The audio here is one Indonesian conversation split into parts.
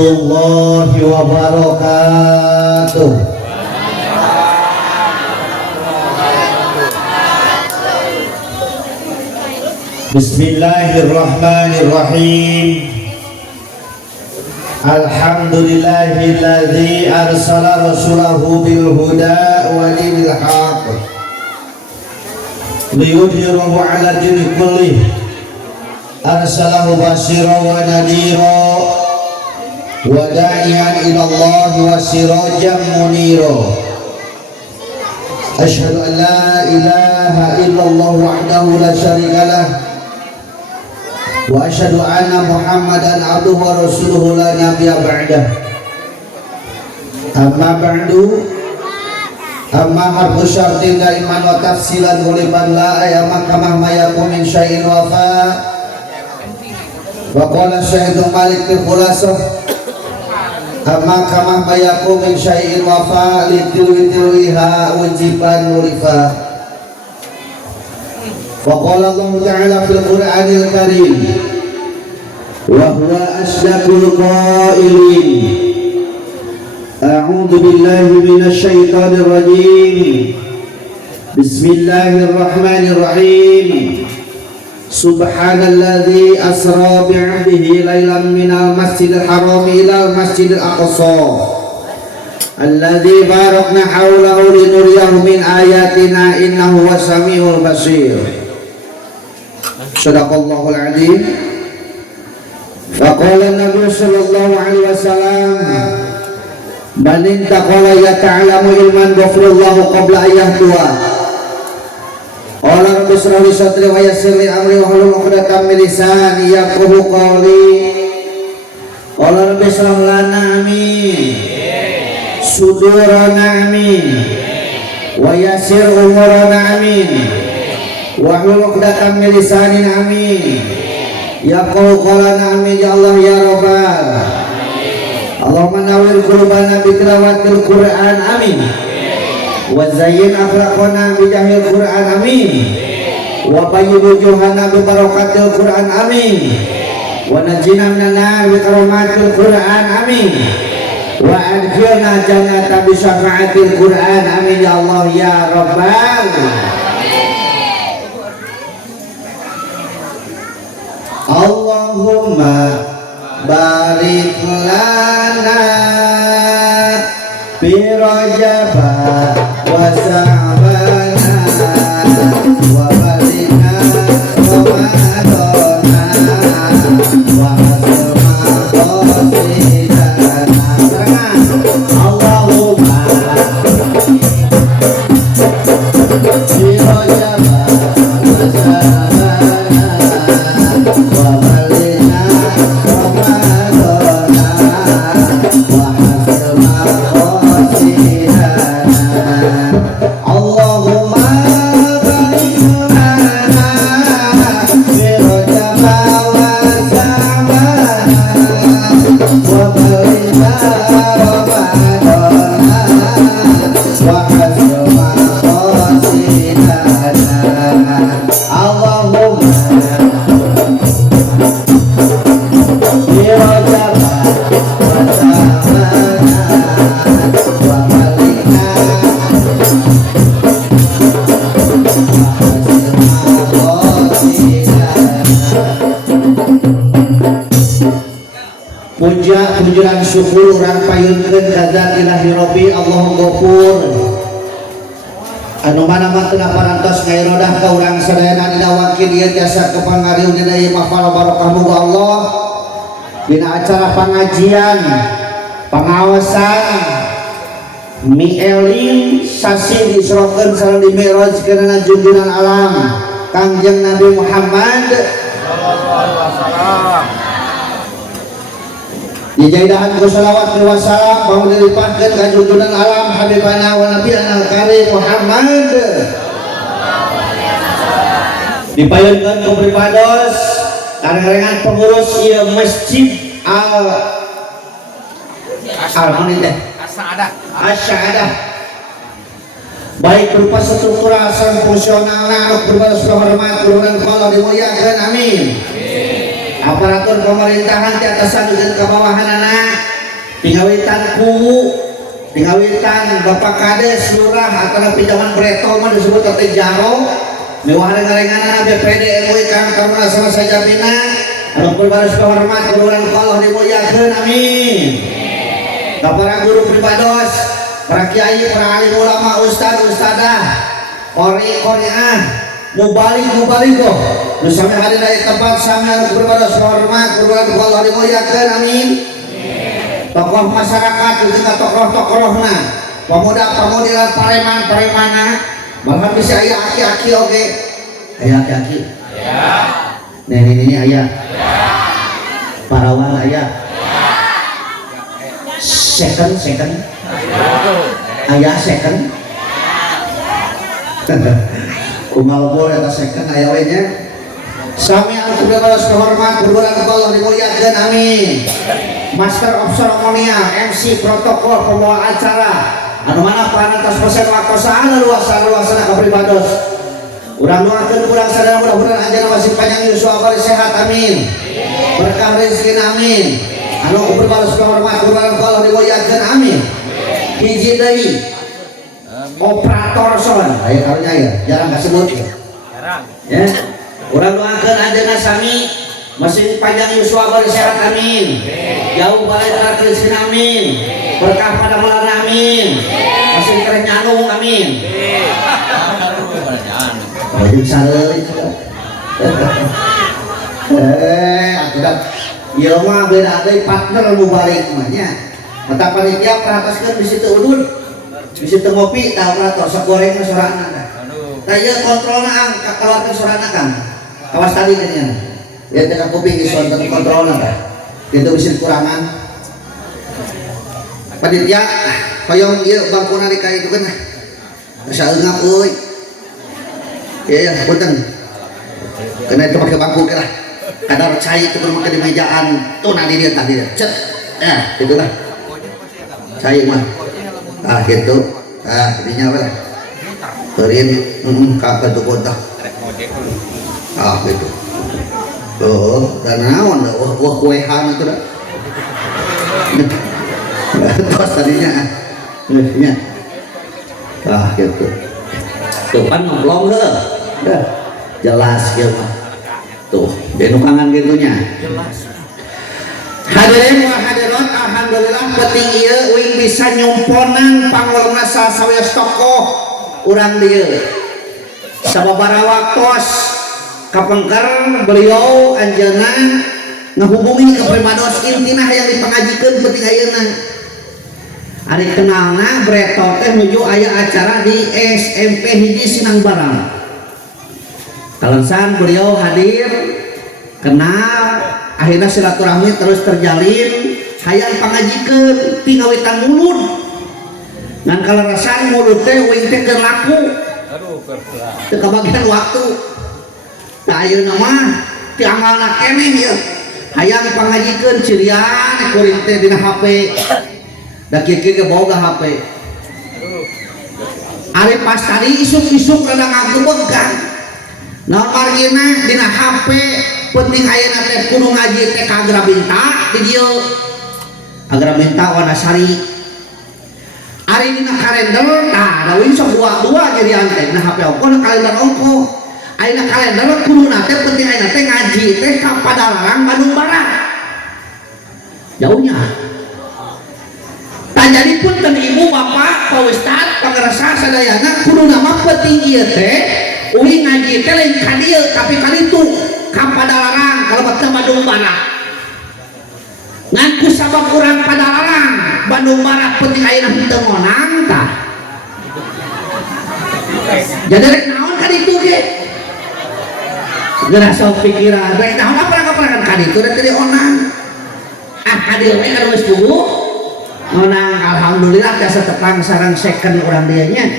warahmatullahi wabarakatuh. Bismillahirrahmanirrahim. Alhamdulillahilladzi arsala rasulahu bil huda wa dinil haqq liyudhhirahu 'ala dini kullih. Arsalahu basyiran wa nadhira wa da'iyan ila Allah wa sirajan munira. Asyhadu an la ilaha illallah wahdahu la syarika lah wa asyhadu anna Muhammadan abduhu wa rasuluhu la nabiyya ba'dah. Amma ba'du, amma harfu syartin la iman wa tafsilan ghuliban la ayama kama mayakum min syai'in wafa. Wa qala syaidu malik fil khulasah amma kama mayakum min syai'in wafa litilwiha wajiban murifa. وقال الله تعالى في القرآن الكريم وهو أصدق القائلين أعوذ بالله من الشيطان الرجيم بسم الله الرحمن الرحيم سبحان الذي أسرى بعبده ليلا من المسجد الحرام إلى المسجد الأقصى الذي باركنا حوله لنريه من آياتنا إنه هو السميع البصير. Sadaqallahul adzim. Wa qala Nabi sallallahu alaihi wasallam man intaqala yata'lamu ilman ghafirallahu qabla an yahtua. Qala rabbi shrah li sadri wa yassir li amri wa hlul 'uqdatam min lisani yafqahu qawli. Qala rabbi shrah lana amin sudurana amin wa yassir umurana amin wa hlul 'uqdatam min lisani amin yaqulu qawlana amin ya Allah ya rabbal Allahumma nawwir qulubana bi tilawatil Qur'an amin wa zayyin akhlaqana bi jahil Qur'an amin wa bayyid wujuhana bi barakatil Qur'an amin wa najjina minan nar bi karamatil Qur'an amin wa adkhilna jannata bi syafa'atil Qur'an amin ya Allah ya rabbal. Allahumma barik lana fi Rajab wa Sya'ban wa balikna Ramadana wa hasma qasidana. Allahumma fi Rajab wa Sya'ban puja syukur urang payunkeun ka zat ilahi rabbi Allahu ghafur anu mana-mana teu parantos ngairodah ka urang sadayana dina wakil ieu jasa kepangarieu dina ieu mahfal barokah muga Allah dina acara pangajian pangaosan mi'eling sasi disrokeun sareng di mi'raj kana junjungan alam Kangjeng Nabi Muhammad sallallahu alaihi wasallam. Dijaidahan ku salawat wa salam mau dilimpahkeun ka junjungan alam habibana wa nabiyana karim Muhammad. Dipayunkeun ku pripados karengan pengurus ieu masjid As-Sa'adah baik berupa struktural serta fungsionalna berbalas hormat kurangan kalau dimuliakeun amin. Aparatur pemerintahan di atasan dan kebawahanana Tinggawitan Bapak Kades Lurah atau pinjaman Breto mah disebut teh jaro mewah rengarengan BPD MUI Kang Taruna sama saja bina anu berbaris hormat kuduran Allah dimuliakeun amin. Para guru pribados, para kiai, para alim ulama, ustad ustadah, qori'ah, mubalik kok. Nu sami hadir di tempat sami anu berbados hormat kuduran Allah dimuliakeun amin. Tokoh masyarakat juga tokoh-tokohna, pemuda-pemudi lan pareman-paremana, bahkan bisa aya aki-aki oge. Aya aki-aki. Ya. Ini aya. Parawan aya. Second. Aya second. Kumal boleh eta second aya we nya. Sami anu berbalas hormat kuduran Allah dimuliakeun amin. Master of Ceremonial, MC protokol pembawa acara anu mana parantos pesen wakosaan luas-luasana kapribados. Urang doakeun urang sadaya mudah-mudahan anjeunna masih panjang yuswa bari sehat amin. Berkah rezeki amin. Anu berbalas hormat kuduran Allah dimuliakeun amin. Hiji deui operator son aya karunya ya jarang kasebut ya. Jarang. Ya. Urang doakeun anjeunna sami masih panjang yuswa bari sehat amin. Jauh balik ke rezeki amin. Berkah pada bulan amin. Masih keren nyanu amin. Wajib saleh. Atuh ieu mah beda deui partner nu balik mah nya. Mata panitia perhataskeun bisi teu udun. Bisi teu ngopi tah operator sok goreng sorana tah. Tah ieu kontrolna ang kaluarkeun sorana Kang. Kawas tadi nya. Ya tengah kuping ison tentang kontrolnya itu bisa kurangan panitia payung iya bangkuna dikai itu kan bisa engap uy ya punten karena itu pakai bangku lah kadar cai itu bermakai di mejaan tuh nanti dia tadi cet gitu lah cai mah gitu jadinya apa lah terin kakak tuh kontak gitu. Oh, dan naon wah kuehan itu dah. Terus tadinya nya. Gitu. Tuh kan ngomong heuh. Jelas kieu mah. Tuh, benu kangen gitunya. Jelas. Hadirin wa hadirat alhamdulillah penting ieu uing bisa nyumponan pangulna sasaweus tokoh urang dieu. Sababaraha waktos kapengker beliau anjeunna ngahubungi ke primados intina hayang dipangajikeun penting ayeuna ari kenalna Breto teh nuju aya acara di SMP hiji Sinang Barang kalensan beliau hadir kenal akhirnya silaturahmi terus terjalin hayang pangajikeun ti ngawitan mulut ngan kalerasan mulut teh uing teh keur laku teu kabagian waktu ayeuna mah ti amalna keneh ieu hayang pangajikeun cirian kuring teh dina HP da kieu ge boga HP ari pas tadi isuk-isuk rada ngagebegan naon margina dina HP penting ayeuna teh kudu ngaji teh ka Agrabinta di dieu Agrabinta Wanasari ari dina kalender tah da wing sok dua jadi teh na HP ongko kalender ongko ayeuna kalender kuduna teh penting ayeuna teh ngaji teh ka Padalarang Bandung Barat jauhnya tah jadi punten ibu bapak pak ustad pangarasa sadayana kuduna mah penting ieu teh uing ngaji teh lain ka dieu tapi ka ditu ka Padalarang kalebetna Bandung Barat ngan ku sabab urang Padalarang Bandung Barat penting ayeuna henteu ngonang tah jadi rek naon ka ditu ge ngerasa pikiran baik naon apa-apa kan itu udah tadi onang kadieu we anu geus tubuh onang alhamdulillah biasa tepang sareng second urang dieu nya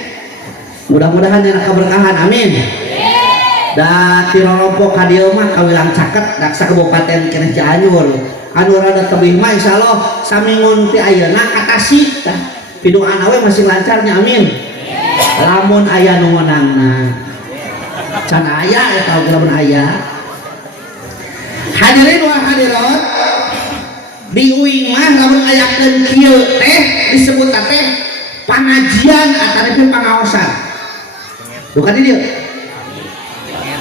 mudah-mudahan dina keberkahan amin da tirorompo kadieu mah kawilang caket dak sakebupaten keneh Cianjur anu rada tebih mah insyaallah samingun ti ayeuna ka Tasik tah pidoana we masih lancarnya amin lamun aya nu ngonangna can aya eta lamun aya hadirin wa hadirat di uing mah lamun ayakeun kieu teh disebut teh pangajian ataupun pangaosan. Bukan di dia.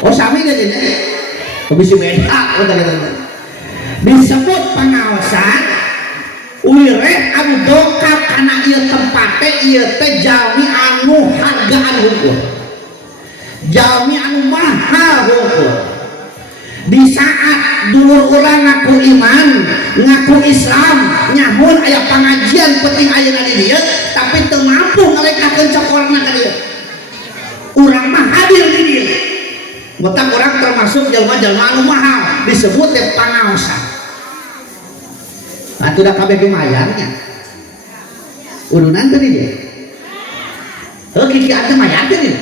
Oh sami dia nya. Bisa beda disebut pangaosan wire anu dongkap kana ieu tempat teh ieu teh jalmi anu hargaan hukum. Jalmi anu mahal hukum. Di saat dulur orang ngaku iman ngaku Islam nyahun aya pengajian penting ayeuna di dieu tapi teu mampu ngalekakeun cokorna ka dieu urang mah hadir di dieu botak urang termasuk jalma-jalma anu mahal disebut teh pangaosan atuh da kabeh mayarnya urunan teh di dieu heuh kikian teh mayar teh di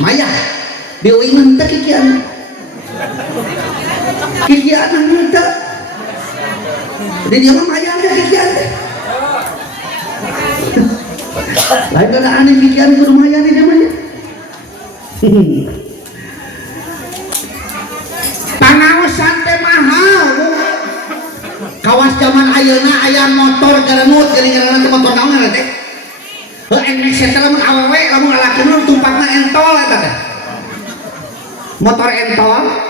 mayar diuingan teh kikian kikian minta di dia mah mayang ya kikian teh lain kada aneh kikian kudu mayang di dia mah pangaosan teh mahal kawas zaman ayeuna aya motor garanut geuning-geuning motor naon ngaran teh heuh engnek eta lamun awewe lamun lalaki tumpakna entol eta teh motor entol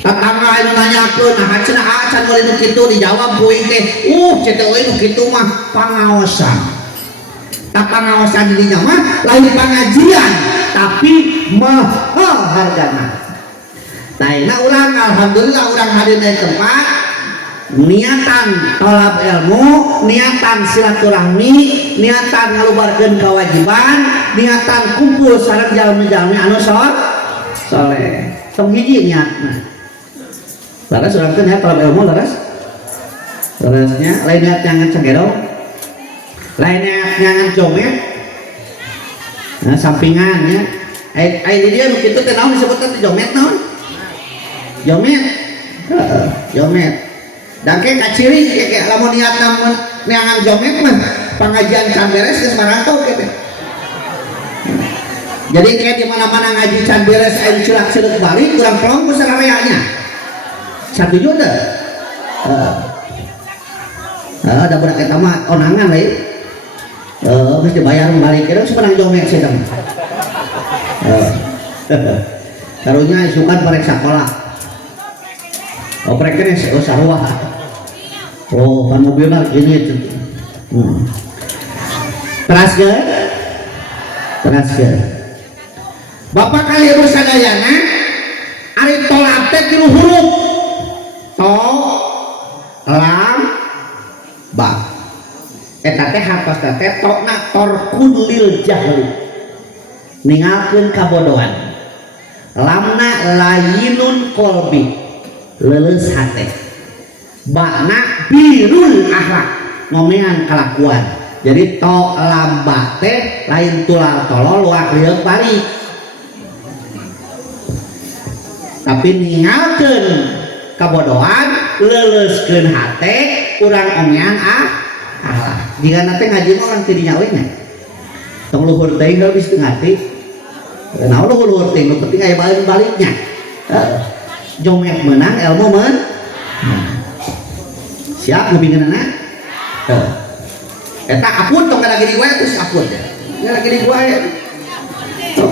tetangga anu nanyakeun nah cenah acan mulai nu kitu dijawab kuing teh cenah euy nu kitu mah pangaosan tak pangaosan di dinya mah lain pangajian tapi mahal hargana taina urang alhamdulillah urang hadir di tempat niatan tolab ilmu niatan silaturahmi niatan ngalubarkeun kewajiban niatan kumpul sareng jalmi-jalmi anu soleh tong hiji niatna laras urang teh niat tolab ilmu larasnya lain niat nyangan cenggerong lain niat nyangan jomet nah sampingannya ai di dia nu kitu teh naon disebutna teh jomet naon jomet dan kayak kaciri kayak lamun niat namun nyangan jomet mah pengajian can beres geus marantau kitu jadi kayak di mana-mana ngaji can beres aing cilak-cilak balik kurang pelong ku sarareanya satu juta ada budak eta mah onangan we geus dibayar balik kira sebenang jomek sih teh karunya isukan parek sakola oprek kene sarua pan mobilna gini teraskeun Bapak kali ibu sadayana ari tolak teh 3 huruf to lam ba eta teh hartos teh tokna torkun lil jahli ningalkeun kabodohan lamna layinun qalbi leuleus hate bakna birul akhlak ngomean kalakuan jadi to lamba teh lain tulal tolol wak lieu bari tapi ningalkeun kabodohan leuleuskeun hate urang omean akhlak jika nanti ngaji mah orang tidinya we nya tong luhur teuing geus teu ngati naon luhur teuing nu penting aya balik-baliknya jomet menang ilmu siap ngabingeunana eta apun tong lagi di gua terus apun ya lagi di gua ya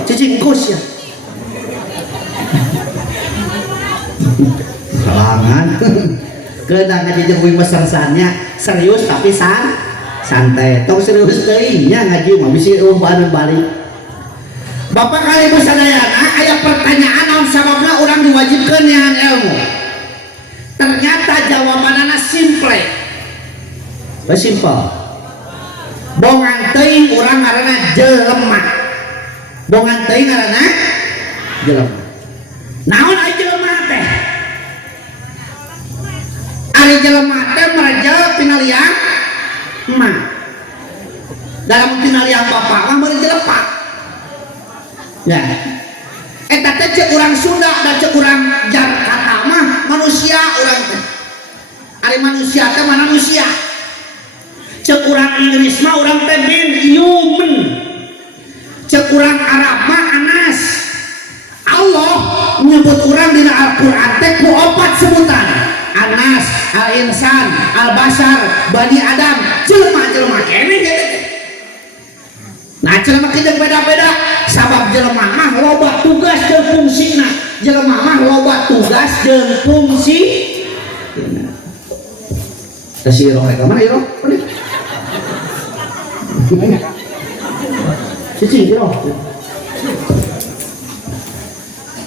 cicing kus ya halangan kena ngaji jeung uing mesarsannya serius tapi santai tong serius teuing nya ngaji mah bisi bahan balik Bapak kali sadayana aya pertanyaan naon sababna urang diwajibkeun nyahan ilmu ternyata jawabanana simple bongan teuing urang ngaranna jelema bongan teuing ngaranna jelema naon aya jelema teh ari jelema teh merejel tinaliang emak dalam tinaliang bapak mah beureum jelema ya eta teh cek urang Sunda dan cek urang Jakarta mah manusia urang teh ari manusia teh mana manusia cek urang Inggris mah urang teh being human cek urang Arab mah anas Allah menyebut urang dina Al-Qur'an teh ku 4 sebutan anas al-insan, al-basar, bani Adam, jelema-jelema kene. Nah, jelema kieu beda-beda sabab jelema mah loba tugas jeung fungsina. Jelema mah loba tugas jeung fungsi. Tasi roh ka mana roh? Cicing roh.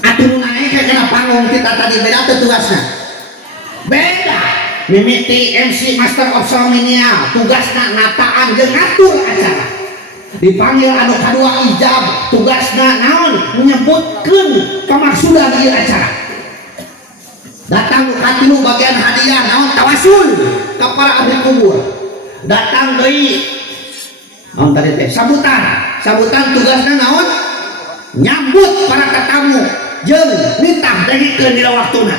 Atuh naik kana panggung kita tadi beda teh tugasna. Beda. Mimiti MC Master of Ceremonial tugasna nataan jeung ngatur acara. Dipanggil anu kadua ijab tugasna naon menyebutkeun pamaksudan ieu acara. Datang katilu bagian hadiah naon tawasul ka para ahli kubur. Datang deui naon tadi teh sambutan tugasna naon nyambut para tatamu jeung nitah dagikeun dina waktuna.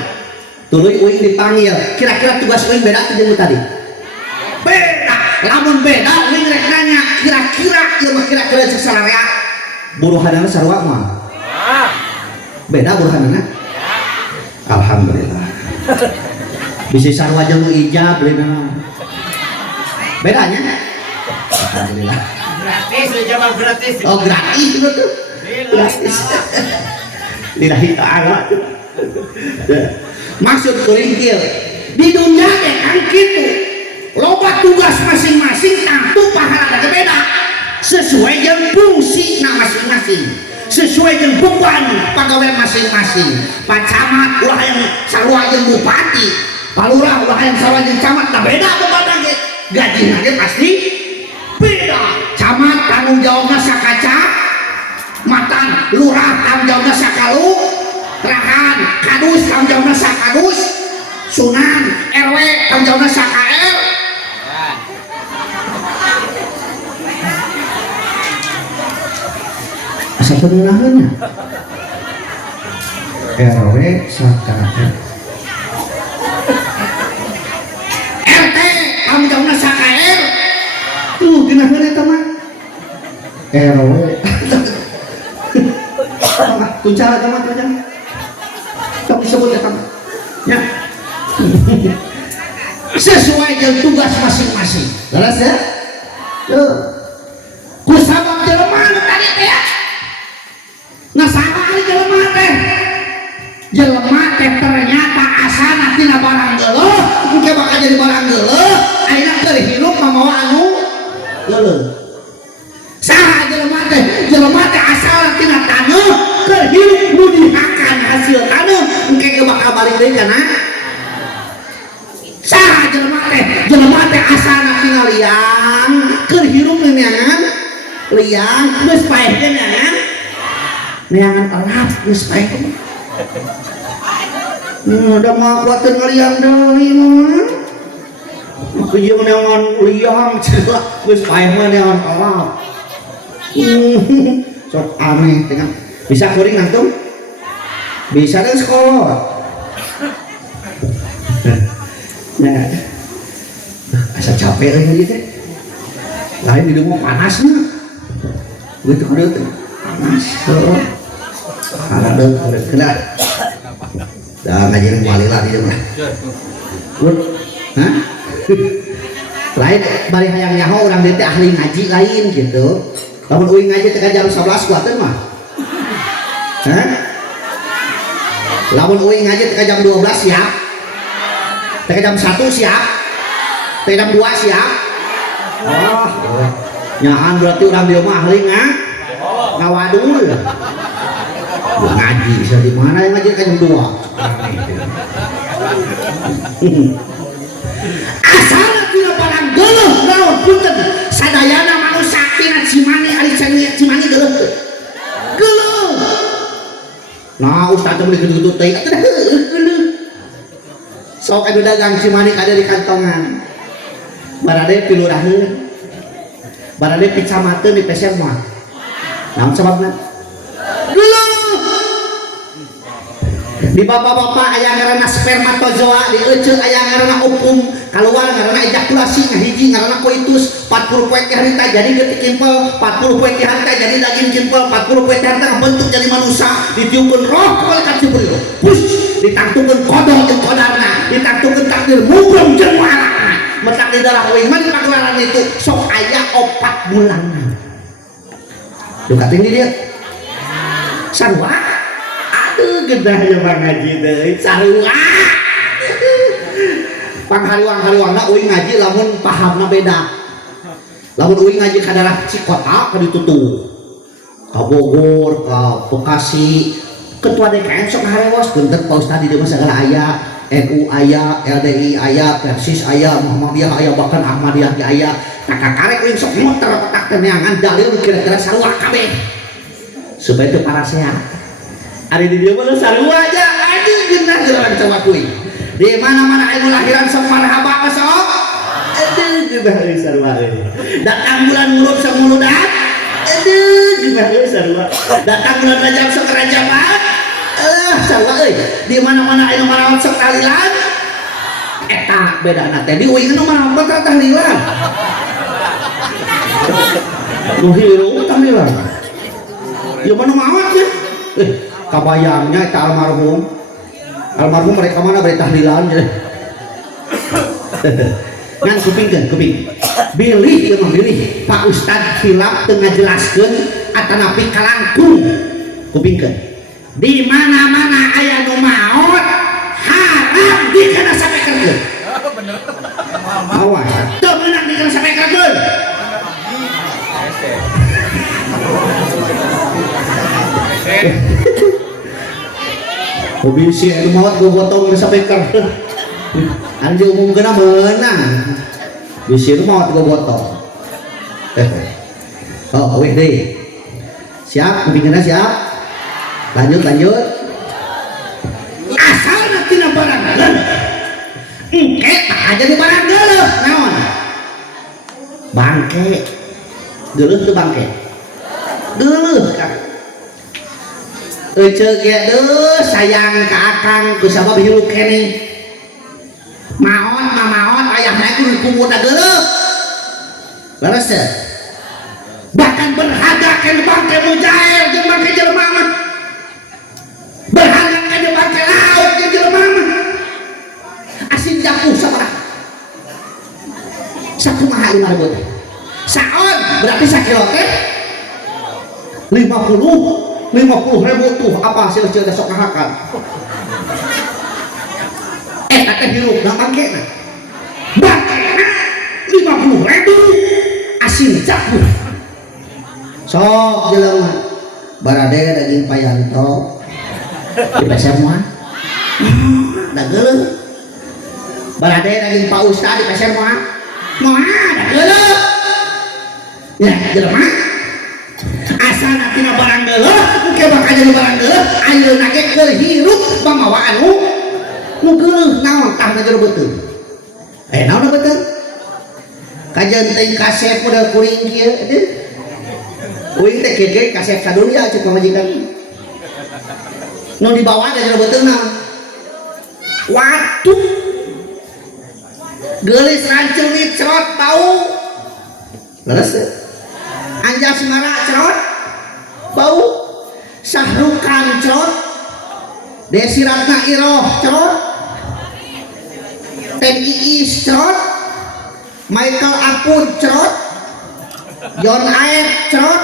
Tuluy uing dipanggil kira-kira tugas uing beda teh jeung tadi. Beda, lamun beda uing rek nanya kira-kira ieu mah kira-kira ceuk salarea buruhanana sarua mah. Beda buruhanana? Alhamdulillah. Bisi sarua jeung ijab leuna. Bedanya? Alhamdulillah. Gratis, ijab gratis. Oh, gratis betul. Gratis. Lillahi ta'ala. Maksud kuring kieu di dunia teh kan kitu. Loba tugas masing-masing tentu pahala beda sesuai jeung fungsina masing-masing, sesuai jeung beban pegawai masing-masing. Pak camat ulah yang sarua jeung bupati, palurah ulah yang sarua jeung camat, nah beda bebanna ge. Gajina ge pasti beda. Camat tanggung jawabna sakaca matan, lurah tanggung jawabna sakalu, rahan, kadus tanggung jawabna sakadus, sunan, RW tanggung jawabna sakael. Asa pengenahannya RW sakael, RT tanggung jawabna sakael. Tuh geunaheun eta mah RW. Kuncara teman aja. Kamu sebut ya teman. Ya. Sesuai dengan tugas masing-masing. Jelas ya? Tuh. Kusabab jelema anu tadi teh ya. Nah saha ari jelema teh? Jelema teh ternyata asana tina barang geuleuh, engke bakal jadi barang geuleuh, ayeuna keur hirup mamawa anu geuleuh. Saha jelema teh? Jelema teh asal tina taneuh keur hirup nu dihakan hasil taneuh engke ge bakal balik deui kana. Saha jelema teh? Jelema teh asalna tina liang keur hirup neangan liang geus paeh ge neangan neangan elap geus paeh. Udah mah kuatin ngaliang deui mah. Maka ieu neangan liang cenah geus paeh mah neangan elap. Sok aneh dengan bisa kuring antum? Bisa dan sekolah. Nah, asa capek lagi teh. Lain di rumah panas mah. Begitu kada teh. Panas. Ada kena. Dah ngajian balila di rumah. Hah? Lain bari hayang nyaho urang teh ahli ngaji lain gitu. Lamun uing ngaji teh jam 11 kuateun mah. Hah? Lamun uing ngaji teh jam 12 siap. Teh jam 1 siap. Teh jam 2 siap. Oh, nyaan berarti urang dia mah ahli ngawadul. Ngaji bisa di mana yang ngaji jam 2. Asal tina barang geuleuh naon punten sadayana manusia tina cimani ari cimani geuleuh nah ustaz teh beli gitu teh atuh geuleuh sok anu dagang cimani kada di kantongan barade piluraheun barade picamateun di peser mah naon sababna geuleuh di bapak-bapak aya ngaranna spermatozoa, di eceuk aya ngaranna ovum, kaluar ngaranna ejakulasi, ngahiji ngaranna koitus, 40 poe ti harita jadi geutik kimpel, 40 poe ti harita jadi daging kimpel, 40 poe ti harita bentuk jadi manusia, ditiupkeun roh ka malaikat Jibril. Push, ditangtungkeun kodok jeung kodarna, ditangtungkeun takdir keur mubrom jeung mualafna metak di darah uing mah pagelaran itu sok aya 4 bulan. Duh kating di dieu sarua aduh gedah ya Bang Haji deui sarua panghariwang-hariwangna uing ngaji lamun pahamna beda. Lamun uing ngaji ka daerah Cikota ka ditu tuh ka Bogor, ka Bekasi, ketua DKM sok ngarewas beunteun Pak Ustad di dieu segala aya, NU aya, LDI aya, Persis aya, Muhammadiyah aya, bahkan Ahmadiyah aya. Tak karek uing sok muter otak teh neangan dalil kira-kira sarua kabeh. Supaya teu parasehat. Ari di dieu mah sarua aja, aduh geunah urang coba kuy. Di mana-mana ilmu lahiran sok marhaba sok. Aduh geunah euy sarua euy. Datang bulan muluk sok muludat. Aduh geunah euy sarua. Datang bulan Rajab sok rajaban. Sarua euy. Di mana-mana ilmu marawat sok tahlilan. Eta bedana teh di uing nu marawat teh tahlilan. Nu hirup tahlilan. Ya mana maawat ya? Kabayangnya eta almarhum mereka mana bari tahlilan ya. Ngan kuping bilih ya memilih Pak Ustad hilap teu ngajelaskeun atanapi kalangkung kupingkeun di mana-mana aya nu maot haram dikena sapekerkeun. Awas teu meunang dikena sapekerkeun. Hobi si anu maot gogotong geus sapeker. Anjeun umumkeun meunang. Bisi anu maot gogotong. Oh, weh deui. Siap, kupingna siap. Lanjut. Asalna tina barang geuleuh. Engke tak aja di barang geuleuh naon? Bangke. Geuleuh teu bangke? Geuleuh kan. Ceuk ge deuh sayang ka akang ku sabab hirup keneh. Maot ayahna ku kumuda geuleuh. Leres teh. Bahkan berharga kan bangke mujair jeung bangke jelema mah. Berharga kan bangke laut jeung jelema mah. Asin japuh sabaraha? Sakumaha 5.000 teh? Saon berarti sakilo teh? 50.000 tuh apa hasil ceu sok ngahakan teh hirup na bangkena 50.000 asin japuh sok jelema barade daging payanto dipese moal da geuleuh barade daging Pak Ustad dipese moal da geuleuh ya jelema asana tina barang geuleuh engke bakal jadi barang geuleuh ayeuna ge keur hirup pamawaan nu geuleuh naon tah jero beuteung naon beuteung kajian teh kaset model kuring kieu uing teh gege kaset sadunya cek pamajikan nu dibawa da jero beuteung naon waduh geulis rancung cerot bau leres Anjas Mara cerot bau Sahrukan cerot Desi Ratna Iroh cerot Ten Iis cerot Michael Apun cerot John Aep cerot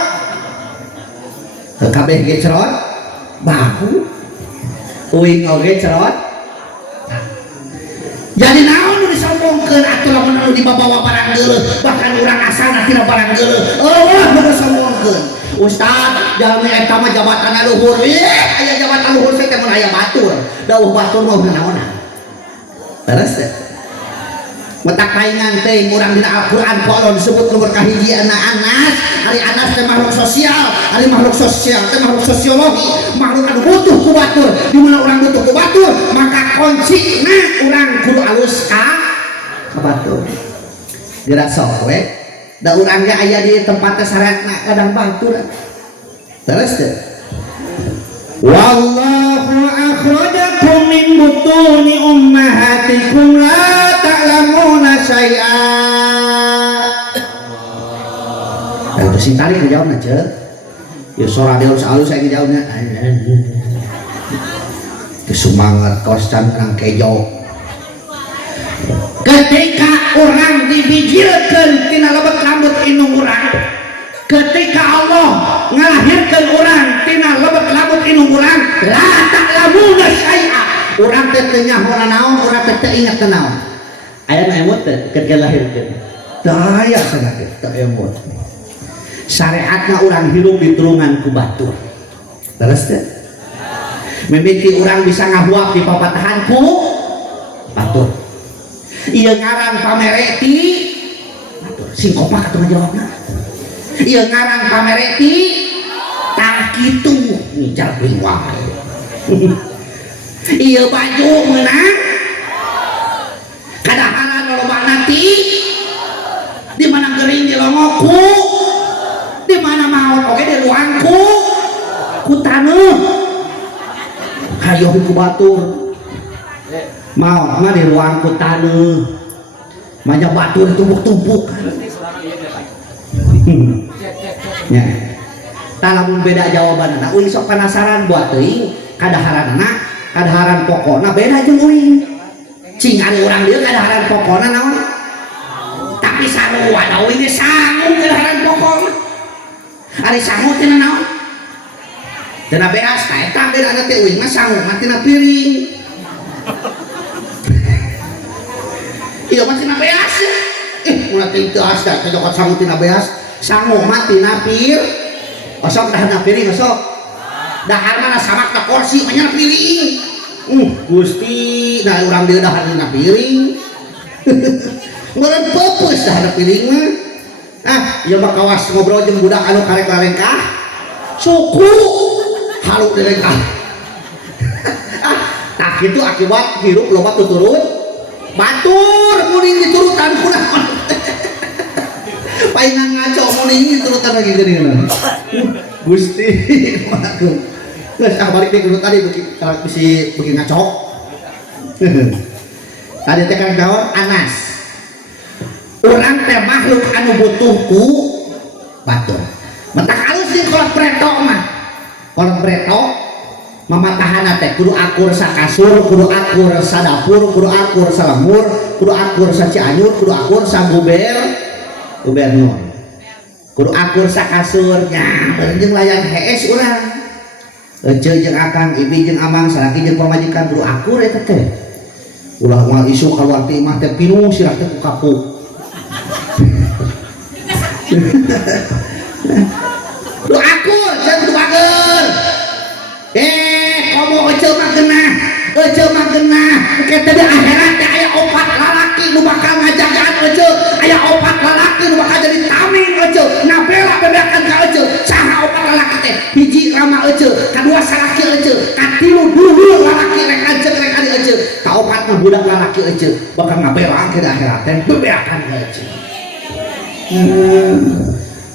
KBG cerot bau Uing oge cerot jadi naon nu disombongkeun atuh lamun anu dibawa barang geuleuh bahkan urang asalna tina barang geuleuh eueuh nu disombongkeun Ustad jalmi eta mah jabatanna luhur aya jabatan luhur teh mun aya batur dawuh batur mah naonna terus metak kaingan teh urang dina Al-Qur'an ku Allah disebut nomor kahiji Anas ari Anas teh makhluk sosial ari makhluk sosial teh makhluk sosiologi makhluk anu butuh ku batur di mana urang butuh ku batur maka kuncina urang kudu alus ka batur geura sok we da urang ge aya di tempat teh saretna kadang batur terus teh wallahu akhrajakum min butuni ummahatikum la ta'lamuna syai'a. Terus sing tadi ngejawabna ceuk. Ya sora deul salus saya ngejawabna. Semangat kos can nang kejo. ketika orang dibijilkeun tina lebet rambut indung urang, ketika Allah ngalahirkeun urang tina lebet rambut indung urang, la ta'lamuna syai'a, urang teh teu nyaho naon, urang teh teu inget naon. Aya nu emot teh ketika lahirkeun teu aya saged teu emot. Syariatna urang hirup di turungan ku batur terus teh mimiti urang bisa ngahuap di papatahan ku batur. Ieu ngaran pamereti batur sing kompak atuh ngajawabna. Ieu ngaran pamereti tah kitu ngijar kuing wae. Ieu baju meunang kadaharan loba nanti di mana gering di longoku, di mana maot oge di ruangku ku taneuh hayo ku batur maot mah di ruangku taneuh manya batur tumpuk-tumpuk nya tah lamun beda jawabanna uing sok penasaran buat teuing kadaharan pokona beda jeung uing cing ari urang dieu kadaharan pokona naon tapi sarua da uing ge sangu kadaharan pokona ari sangu tina naon tina beas ta eta bedana teh uing mah sangu mah tina piring ieu mah tina beas ulah teh teu asda teh jokot sangu tina beas sangu mah tina pir osok dahana piring osok dahar mana samak na kursi manya piring Gusti da urang dieu dahar dina piring meureun peupeus dahar piring mah ieu mah kawas ngobrol jeung budak anu karek larengkah suku halu direngkah tah kitu akibat hirup loba tuturut batur muning diturutan kunaon paingan ngaco muning diturutan lagi geuning Gusti geus balik deui dulu tadi beuki ngaco tadi teh kan daun Anas urang teh makhluk anu butuh ku batur mentak alus di kolot preto mah kolot preto mamatahana teh kudu akur sa kasur kudu akur sa dapur kudu akur sa lemur kudu akur sa Cianjur kudu akur sa gubernur kudu akur sa kasurnya jeung layan hees urang ece jeung akang ibi jeung amang salaki jeung pamajikan kudu akur eta teh ulah moal isu kaluar ti imah teh pinuh sirah teh ku kapuk kudu akur jeung kudu bager komo ece mah geunah kita di akhirat teh aya 4 lalaki nu bakal ngajagaan ece aya 4 lalaki nu bakal jadi taming ece nabela bebeakan ka ece saha 4 lalaki teh hiji rama ece kadua salaki ece katilu duhur lalaki rek ajeng rek adi ece kaopat mah budak lalaki ece bakal ngabela ke akhirat teh bebeakan ka ece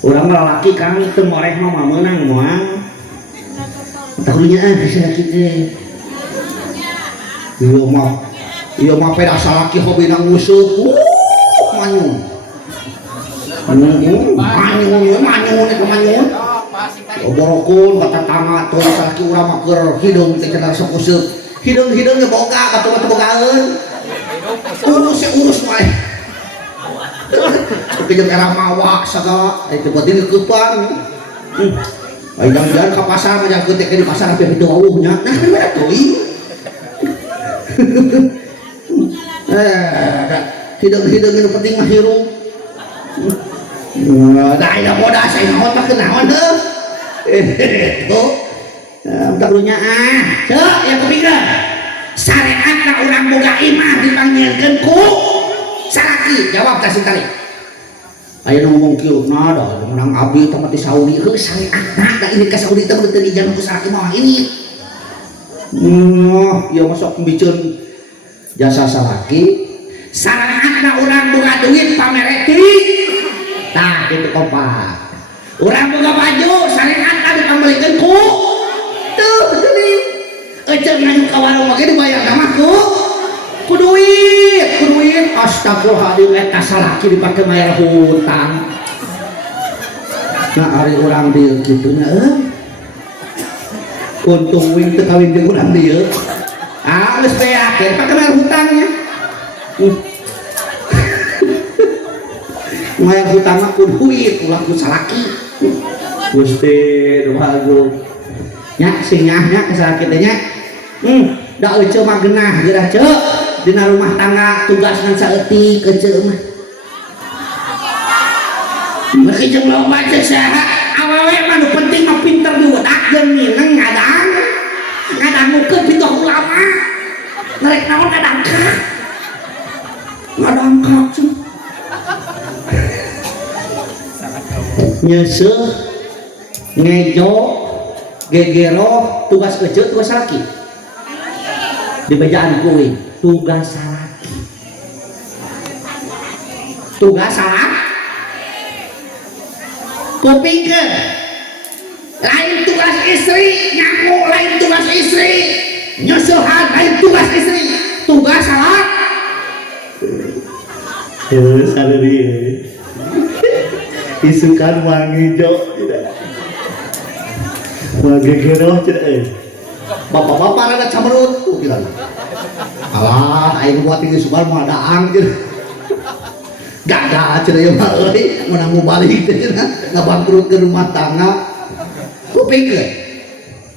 urang lalaki kang teu moreh mah meunang moal tahunya bisa kitu iya mah peda salaki hobi nang musuh manyun borokun kata tamat tuh salaki urang mah keur hidung teh cenah sok useup hidung-hidungnya boga katu bogaeun urus wae kejem era mawa sagala itu buat ini kepan jangan ke pasar aja ketik di pasar tapi itu awuhnya nah kan beda tuh hidung itu penting mah hirup dah ya bodas saya naon mah kenaon deh tuh taruhnya cek yang ketiga syariatna urang boga imah dipanggilkeun ku salaki jawab kasih tadi ayo ngomong kieu nada menang abdi teh mati Saudi geus syariatna da ini ka Saudi teh teu dijamin ku salaki mah ini ieu masuk pembiceun jasa salaki syariatna urang boga duit pamereti tah kitu kompak urang boga baju syariatna dipambelikeun ku teu teu ece nganu ka warung oge dibayar mah ku duit astagfirullahaladzim eta salaki dipake bayar hutang nah ari urang dieu kitu nya untung wing teu kawin jeung urang dieu geus beakeun pake bayar hutangnya Maya utama kun huit ulah ku salaki Gusti nu bagus nya sing nyahnya ke salaki teh nya da euceuk mah geunah geurah ceuk dina rumah tangga tugas ngan saeutik euceuk mah meuki jeung loba teh saha awewe mah nu penting mah pinter diudak jeung mineng ngadangmukeun pitoh ulama ngarek naon ngadangkak nyeseuh ngejo gegero tugas euceuk tugas salaki di bejaan kuing tugas salaki tugas salaki kupingkeun lain tugas istri nyamu lain tugas istri nyeseuhan lain tugas istri tugas salaki salari isukan wangi jo wangi gero bapak-bapak rada camerut tuh kita alah aing buat ini suka mau daang gitu gagal cina yang euy menang mau balik cina ngabangkrut ke rumah tangga kupikeun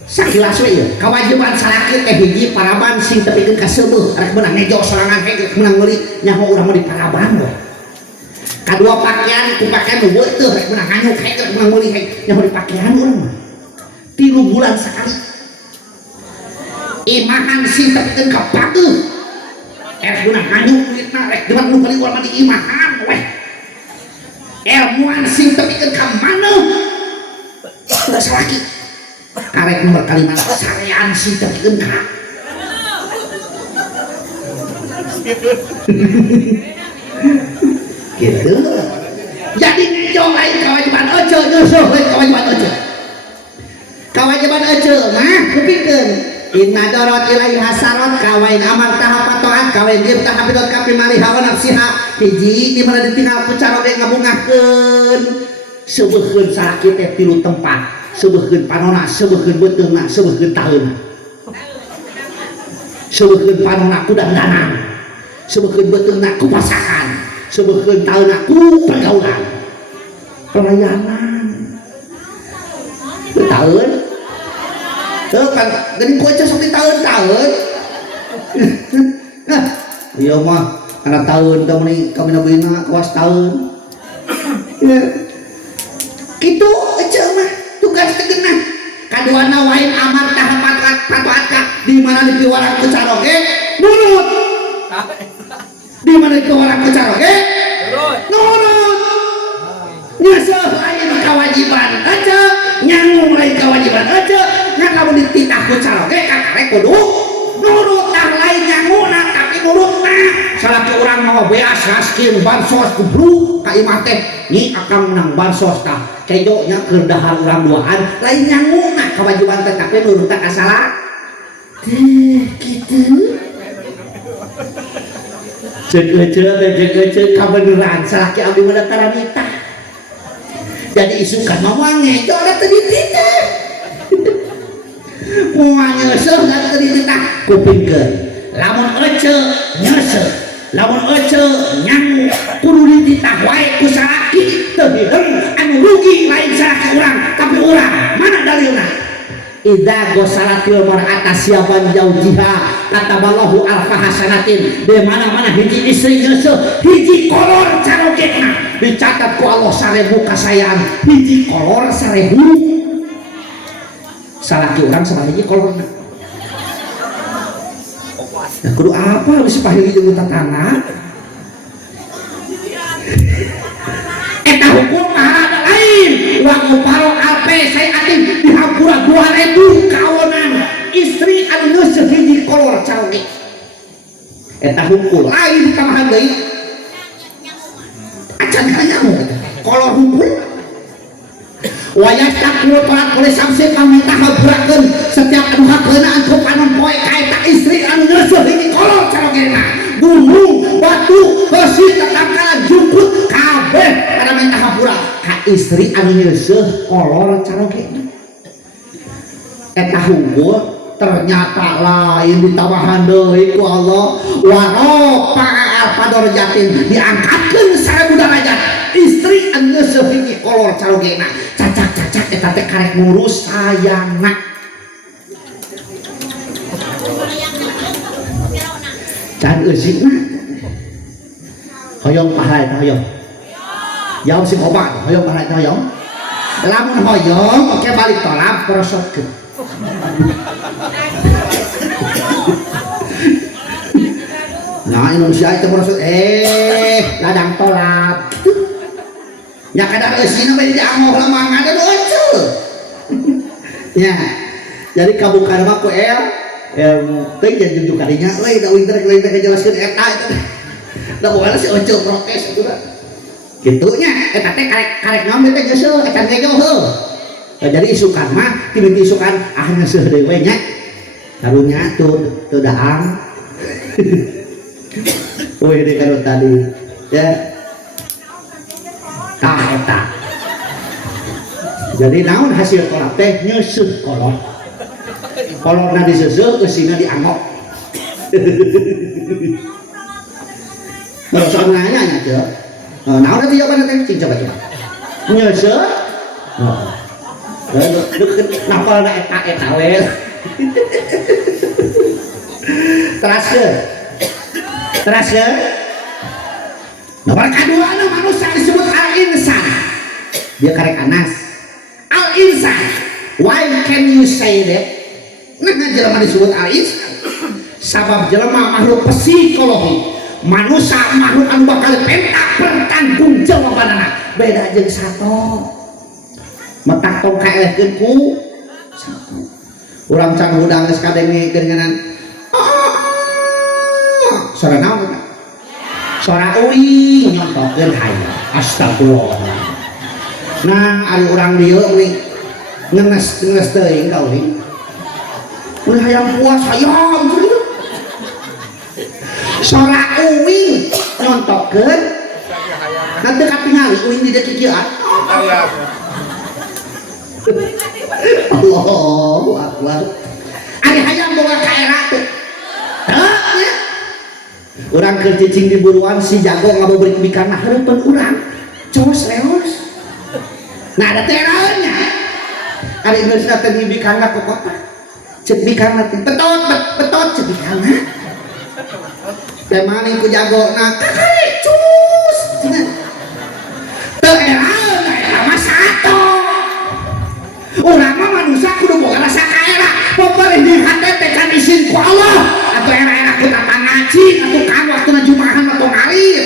sakilas we ieu kewajiban salaki teh hiji paraban sing tepikeun ka seueuh rek meunang nejo sorangan hege meunang meuli nyaho urang mah di paraban we kadua pakaian ku pakaian nu beuteung rek meunang nganyuk hege meunang meuli hege nyaho di pakaian urang mah 3 bulan sekali imahan sing tepikeun ka patuh rek meunang nganyuk duitna rek debat nu kali urang mah di imahan we ilmuan sing tepikeun ka maneuh udah salaki karek nomor kalimat sarean sih tepikeun ka gitu jadi ngejong lain kewajiban ojo nyusuh kewajiban ojo mah kupikeun inna darat ilai hasarat kawain amal tahap to'at kawain dir tahap bidot kapi mali hawa nafsiha hiji di mana ditinggal ku caroge ngabungahkeun seubeukkeun salaki teh 3 tempat seubeukkeun panona seubeukkeun beuteungna seubeukkeun taheuna seubeukkeun panona ku dandanan seubeukkeun beuteungna ku pasangan seubeukkeun taheuna ku pergaulan pelayanan taheun teu kan geuning ku aja sok ditaheun ieu mah kana taheun da meuni kamina beuna kawas taheun kitu aja mah tugas tegenah kaduana wain amar tahap patuatka di mana dipiwarang ku caroge nurut di mana dipiwarang ku caroge nurut nyeseuh lain kewajiban aja nyangung lain kewajiban aja ngan lamun dititah ku caroge kakarek kudu nurut tah lain nyanguna tapi nurutna salaki urang mau beas raskin bansos kubluk ka imah teh ni akang menang bansos tah kejo nya keur dahar urang duaan lain nyanguna kewajiban teh tapi nurut ka salah teh kitu ceuk kabeneran salaki abdi mah taranita jadi isukan mah wange jo ada teu dititah moal nyeuseum da teu dititah kupingkeun lamun euceuk nyeuseum lamun euceuk nyangu kudu dititah wae ku salaki teu hideung anu rugi lain salaki urang tapi urang mana dalilna idza ghusalatil mar'ata siaban jaujiha kataballahu alfa hasanatin di mana-mana hiji istri nyeuseum hiji kolor carogena dicatat ku Allah 1000 kasayaan hiji kolor 1000 salaki urang sama hiji kolorna nah, kudu apa bisa pahili jeung tatana eta hukum ada lain wa qaro alpe sayatin dihampura 2000 kaonan istri anu nyeuseum hiji kolor caroge eta hukum lain tambahan deui acan kanyamu kolor hukum wayah takut tolak oleh samse paminta haburakeun setiap anu hakeunaan ku panon poe kaeta istri anu nyeuseum hiji kolor carogena gunung batu besi tetangkalan jungkut kabeh pada minta habura ka istri anu nyeuseum kolor carogena eta hukum ternyata lain ditawahan deui ku Allah wa rafa'a al-fadarajatin diangkatkeun 1000 derajat istri sehingga kolor calogena cacak-cacak eta teh karek ngurus sayangna can eusikna hoyong pahala eta hoyong yaw sing obat hoyong pahala eta hoyong lamun hoyong oke balik tolak prosotkeun nah Indonesia itu prosot ladang tolak nya kadang eusina bae dianggoh lemah ngada lucu ya jadi kabukan mah ku teh jadi jujuk kadinya euy da winter lain teh jelaskeun eta itu da boga si ojo protes itu da kitunya eta teh karek naon teh geus eta teh heuh jadi isukan mah ti isukan ngeuseuh deui we nya karunya teu daang weh deh kalau tadi ya tah eta jadi naon hasil kolak teh nyeuseut kolorna diseuseut eusina diangok terus nanya nya teh naon teh jawaban teh cing coba nyeuseut deukeut napalna eta we terasa nomor kedua manusia disebut al-insan dia karek anas al-insan why can you say that nah jelema disebut al-insan sabab jelema makhluk psikologi manusia makhluk anu bakal pentak bertanggung jawabanana beda jeung sato metak tong kaelehkeun ku sato urang can hudang geus kadenge geuningan suara naon suara uing nyontokeun hayang astagfirullah nah ari urang dieu uing ngenes teuing ka uing uing hayang puas hayang suara uing nyontokeun nanti katingali uing di deki kieu Allahu akbar ari hayang boga ka era teh orang kercicing di buruan si jago ngabobrik bikarna hareupeun urang cos leos nah ada teralnya ari geus teh bikarna ke kota cek bikarna teh betot cek bikarna teh mani ku jago na kakari cus teu eralna eta mah sato urang mah manusia kudu boga rasa kaera pokoknya di hati teh kan izin ku Allah atau era-era kita ngaji atau kamu waktu jumahan atau ngalir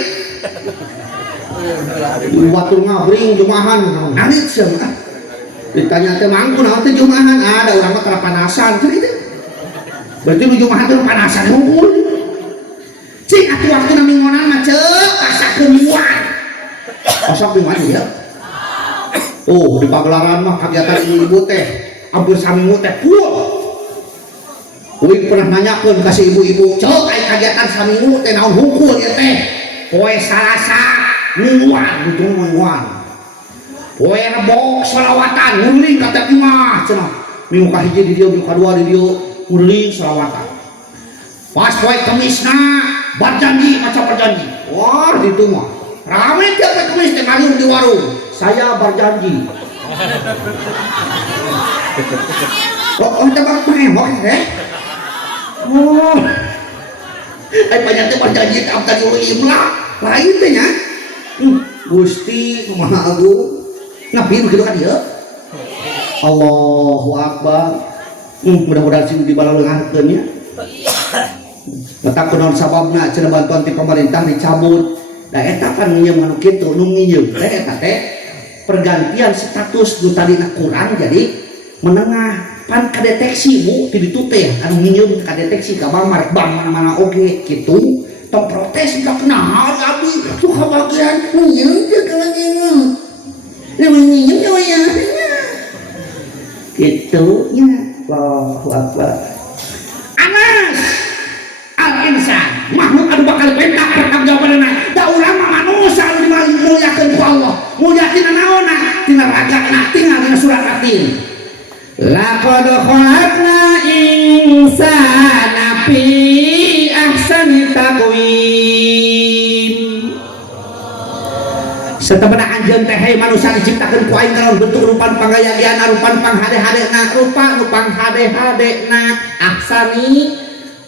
waktu ngabring jumahan ngalir semua ditanya teh mangku naon teh jumahan ada urang mah terapanasan gitu berarti lu jumahan teh panasan hungkul cing atuh waktu minggonan mah ceuk pasakeun muan osok di mana ya di pagelaran mah kegiatan ibu teh hampir saminggu teh full uing pernah nanyakeun ka si ibu-ibu cok aya kagiatan saminggu teh naon hungkul ieu teh poe Salasa mingguan gitu mingguan poe Rebo sholawatan nguling ka teh imah cenah minggu kahiji di dieu minggu kadua di dieu nguling sholawatan pas poe Kemisna berjanji maca berjanji wah ditu mah rame tiap Kemis teh ngaliung di warung saya berjanji tebak mewah banyak teh berjanji ka tadi imlah lain teh nya Gusti kumaha agung nabi begitu kan dia Allahu akbar mudah-mudahan sing dibalalengakeun nya Letak kunaon sababna cenah bantuan ti pemerintah dicabut da eta kan ngieum anu kitu nu ngieum teh eta teh pergantian status nu tadina kurang jadi menengah pan kadeteksi bu ti ditu teh anu ngieum kadeteksi ka bang marek bang mana-mana oge kitu tong protes udah kenal abi tuh kebagian ngieum teh kebagian ngieum ya kitu nya Allahu akbar Anas al-insan makhluk anu bakal pentak pertanggungjawabanna da urang mah manusia anu dimuliakeun ku Allah muliakeun naonna tina ragana tinggal dina surat Atin laqad khalaqna insana fi ahsani taqwim Setemana anjeun teh manusia diciptakeun ku aing kalawan bentuk rupan panggayaan rupan panghade-hadena rupa nu panghade-hadena ahsani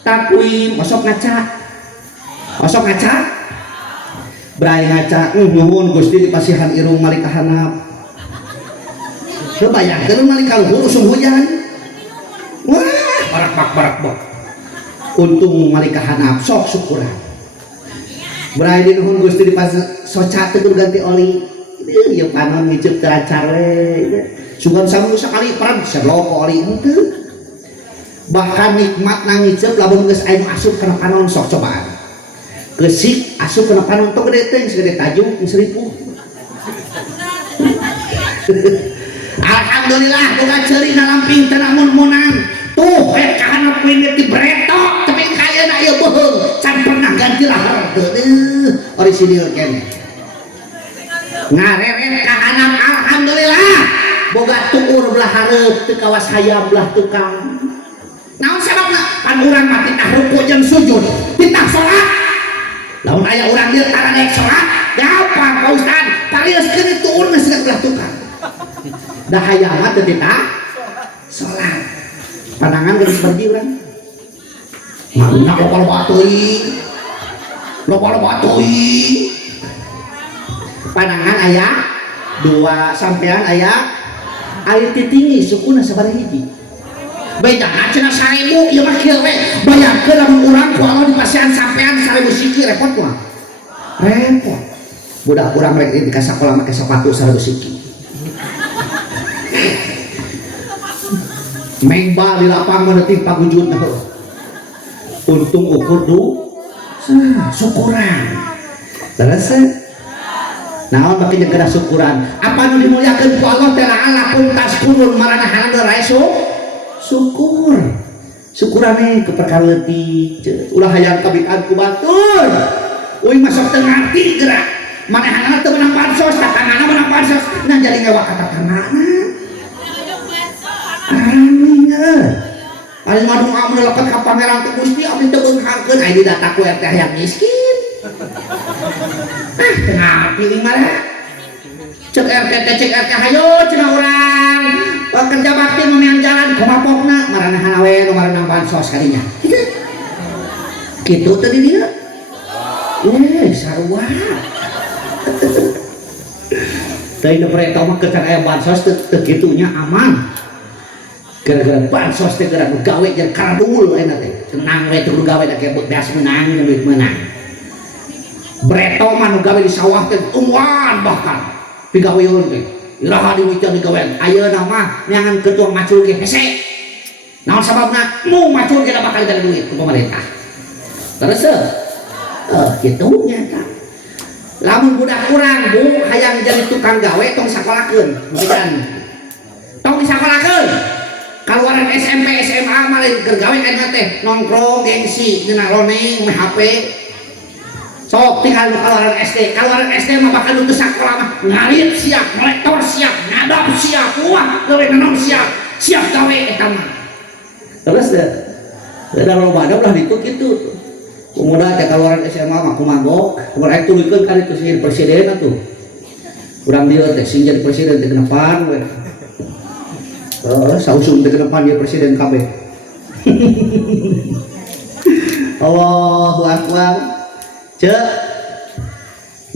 takwim osok ngaca brai ngaca nyuhun Gusti dipasihan irung malika hanap teu bayangkeun malika luhur usum hujan wah barak-bak untung malika hanap sok syukuran brai dinuhun Gusti dipasihan socat teu ganti oli ieu panon ngiceup teu acar we sugan samu sakali peran serloko oli henteu bahkan nikmat ngiceup lamun geus aya asup kana panon sok cobaan gesik asup kena panon tong gede teh segede tajuk seribu alhamdulillah boga ceuri na lamping teu namun munang tuh kahana puin ti bretok tapi kayeuna ieu beuheung can pernah ganti lahar teu orisinil keneh ngareret kahana alhamdulillah boga tuur belah hareup teu kawas hayam belah tukang naon sababna pan urang mah titah ruku jeung sujud titah salat lamun aya urang dieu tara naik salat gampang Pak Ustad parioskeun itu urang segala belah tukang dah hayang mah teu titah salat pandangan geus pergi urang mana loba-loba teuing pandangan aya dua sampean aya air titingi sukuna sabaraha hiji beda cenah 1000 ieu mah kieu we bayangkeun lamun urang ku Allah dipasihan sampean 1000 siki repot mah repot budak urang rek di ka sakola make sepatu 1000 siki mengba di lapang meneuting pagujudna untung ukur syukuran terus naon baki jeung syukuran apa nu dimuliakeun ku Allah teh la'allakum tashkurun marana halana raesu syukurane ke perkara leutik ulah hayang kabitaan ku batur uing masuk teu ngarti gerak manehanana teu menang pansos tatangana menang pansos nah jadi ngewa kata tanana amin ari madu amna leket ka pangeran teh Gusti abdi teu beungharkeun aya di dataku teh hayang miskin teu ngarti mah cek RT hayo cenah urang kerja bakti memeang jalan komapokna marana hanawe nu marana bansos kadinya kitu teh di dieu sarua teh nu pereta mah keur aya bansos teu kitunya aman gara-gara bansos teh gara gawe jeung karadul enak teh tenang we teu gawe da ke beas menang duit menang breto mah nu gawe di sawah teh tungguan bahkan pigaweun teh iraha diwicang digawean ayeuna mah neangan ketua macul ge hese naon sababna mu macul ge bakal jadi duit ku pemerintah terus kitu nya tah lamun budak urang bu hayang jadi tukang gawe tong sakolakeun bukan tong disakolakeun kaluaran SMP SMA mah lain keur gawe kana teh nongkrong gengsi dina loneng meh HP sok tinggal kaluaran SD mah bakal untuk sekolah mah ngarit siap, lektor siap, ngadap siap, wah gawe nanon siap gawe eta mah terus da loba ada ulah ditu kitu kumaha teh kaluaran SMA mah kumagok kumaha tulikeun kan itu sieun presiden atuh urang dieu teh sing jadi presiden teh kenepan we sausum teh kenepan dia presiden kabeh Allahu akbar cek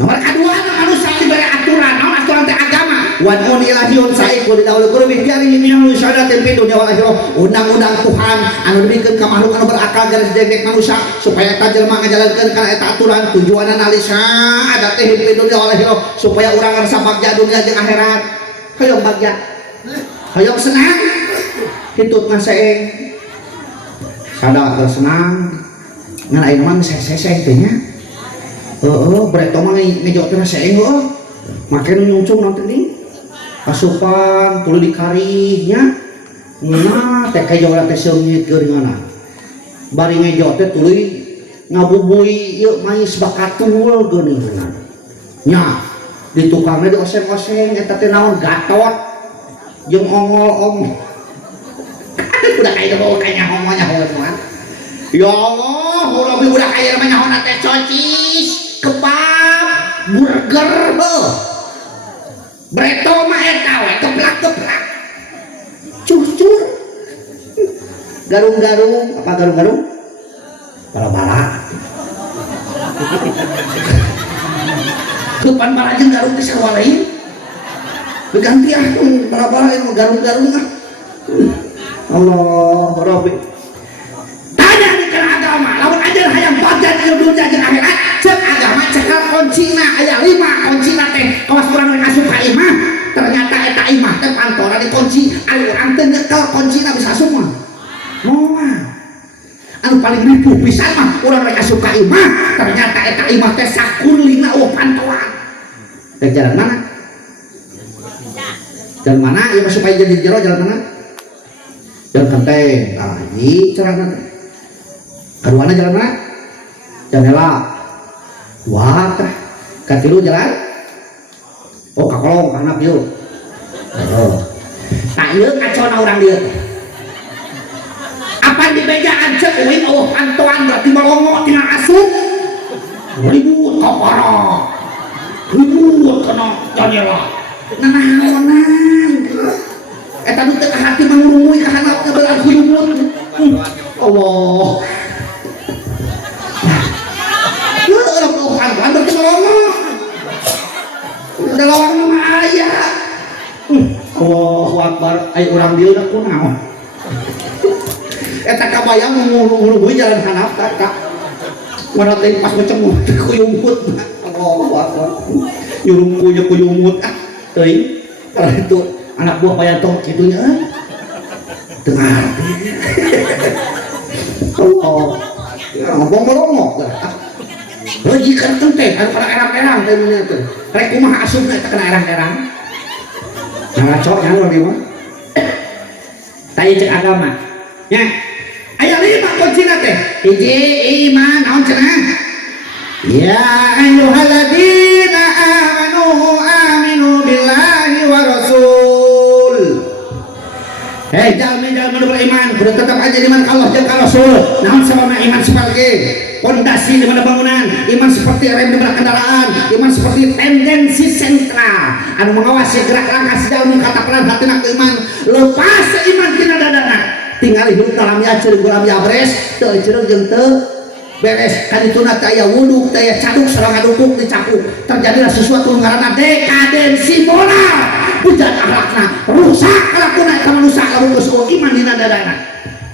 nomor kedua manusia diberi aturan aturan teh agama wad'un ilahiyun sa'iqul daul qurbi biari minal syahadatin fi dunya wal akhirah undang-undang Tuhan anu dibikeun ka makhluk anu berakal garis dek manusia supaya tajelma ngajalankeun kana eta aturan tujuanna nalisa ada teh fi dunya wal akhirah supaya urang rasa bagja dunia jeung akhirat hoyong bagja hoyong senang hitut mah saeng sada senang ngan ayeuna mah seseh teh nya bereto mah ngejok teh saeng make nu nyungcung nanti nih asupan tuluy dikarihnya nah teh kajola teh seungit geuringanna bari ngejok teh tuluy ngabubui ieu mais bakatul geuningan nya di tukangna dioseng-oseng eta teh naon gatot jeung ongol-ongol udah kayak bawa kayak ngomongnya teman ya Allah ulah udah kayak namanya honat teh cocis kebab burger Breto mah eta we geblak-geblak. Cucur. Garung-garung, apa garung-garung? Bala-bala. Kepan bala jeung garung teh sarua lain. Berganti ah bala-bala yang garung-garung ah. Allah Rabbi. Tanya di kana agama, lamun ajar hayang badan ilmu jeung akhirat, ceuk agama cekal kuncina aya 5 kuncina teh. Kawas urang rek asup ka imah, ternyata eta imah teh pantora dikunci, aya urang teh nyekel kuncina bisa asup mah. Moal. Anu paling ripuh pisan mah urang rek asup ka imah, ternyata eta imah teh sakulingna pantoran. Teh jalan mana? Jalan mana? Ya supaya jadi jero jalan mana? Jalan Kenteng, lagi cerana. Kaduana jalan mana? Janela. Wah, katilu jalan. Oh, kakolong karena pieu. Oh. Tak ieu kacona urang dieu. Apa di bejaan ceuk uing eueuh pantoan berarti melongo tina asup. Ribut koporo. Ribut kana janela. Nanaonan. Eta nu teu hati mangurumui ka handap teu beul ribut. Allah. Lah eueuh pantoan berarti melongo. Udah lawang mah aya. Allahu Akbar. Ai urang dieu da kunaon. Eta kabayang ngurung-ngurung jalan handap tak. Mana teh pas macam kuyumut. Allahu Akbar. Nyurung kuyumut ah. Teuing. Kalau itu anak buah payantong kitunya dengar. Oh. Ya ngomong melongok dah. Lagi kan tenteng anu kana erang-erang teh nya teh. Rek kumaha asupna eta kana erang-erang. Ngacok nya urang mah. Tanya cek agama. Nya. Aya 5 kuncina teh. Hiji iman naon cenah? Ya ayyuhalladzina aminu billahi wa rasul. Hei jalmi-jalmi beriman, kudu tetap aja iman ka Allah jeung ka Rasul. Naon sababna iman sebagai pondasi di mana bangunan, iman seperti rem di mana kendaraan, iman seperti tendensi sentral anu mengawasi gerak langkah jalmi katakan hatina iman. Lepas iman tina dadana tinggal hidup dalam ya ceureung gulam ya beres, teu ceureung jeung teu beres kadituna teh aya wuduk teh aya caduk sareng ngadukuk dicapuk. Terjadilah sesuatu ngaranna dekadensi moral. Bujan akhlakna rusak kalakunan ka manusia lamun geus iman dina dadana.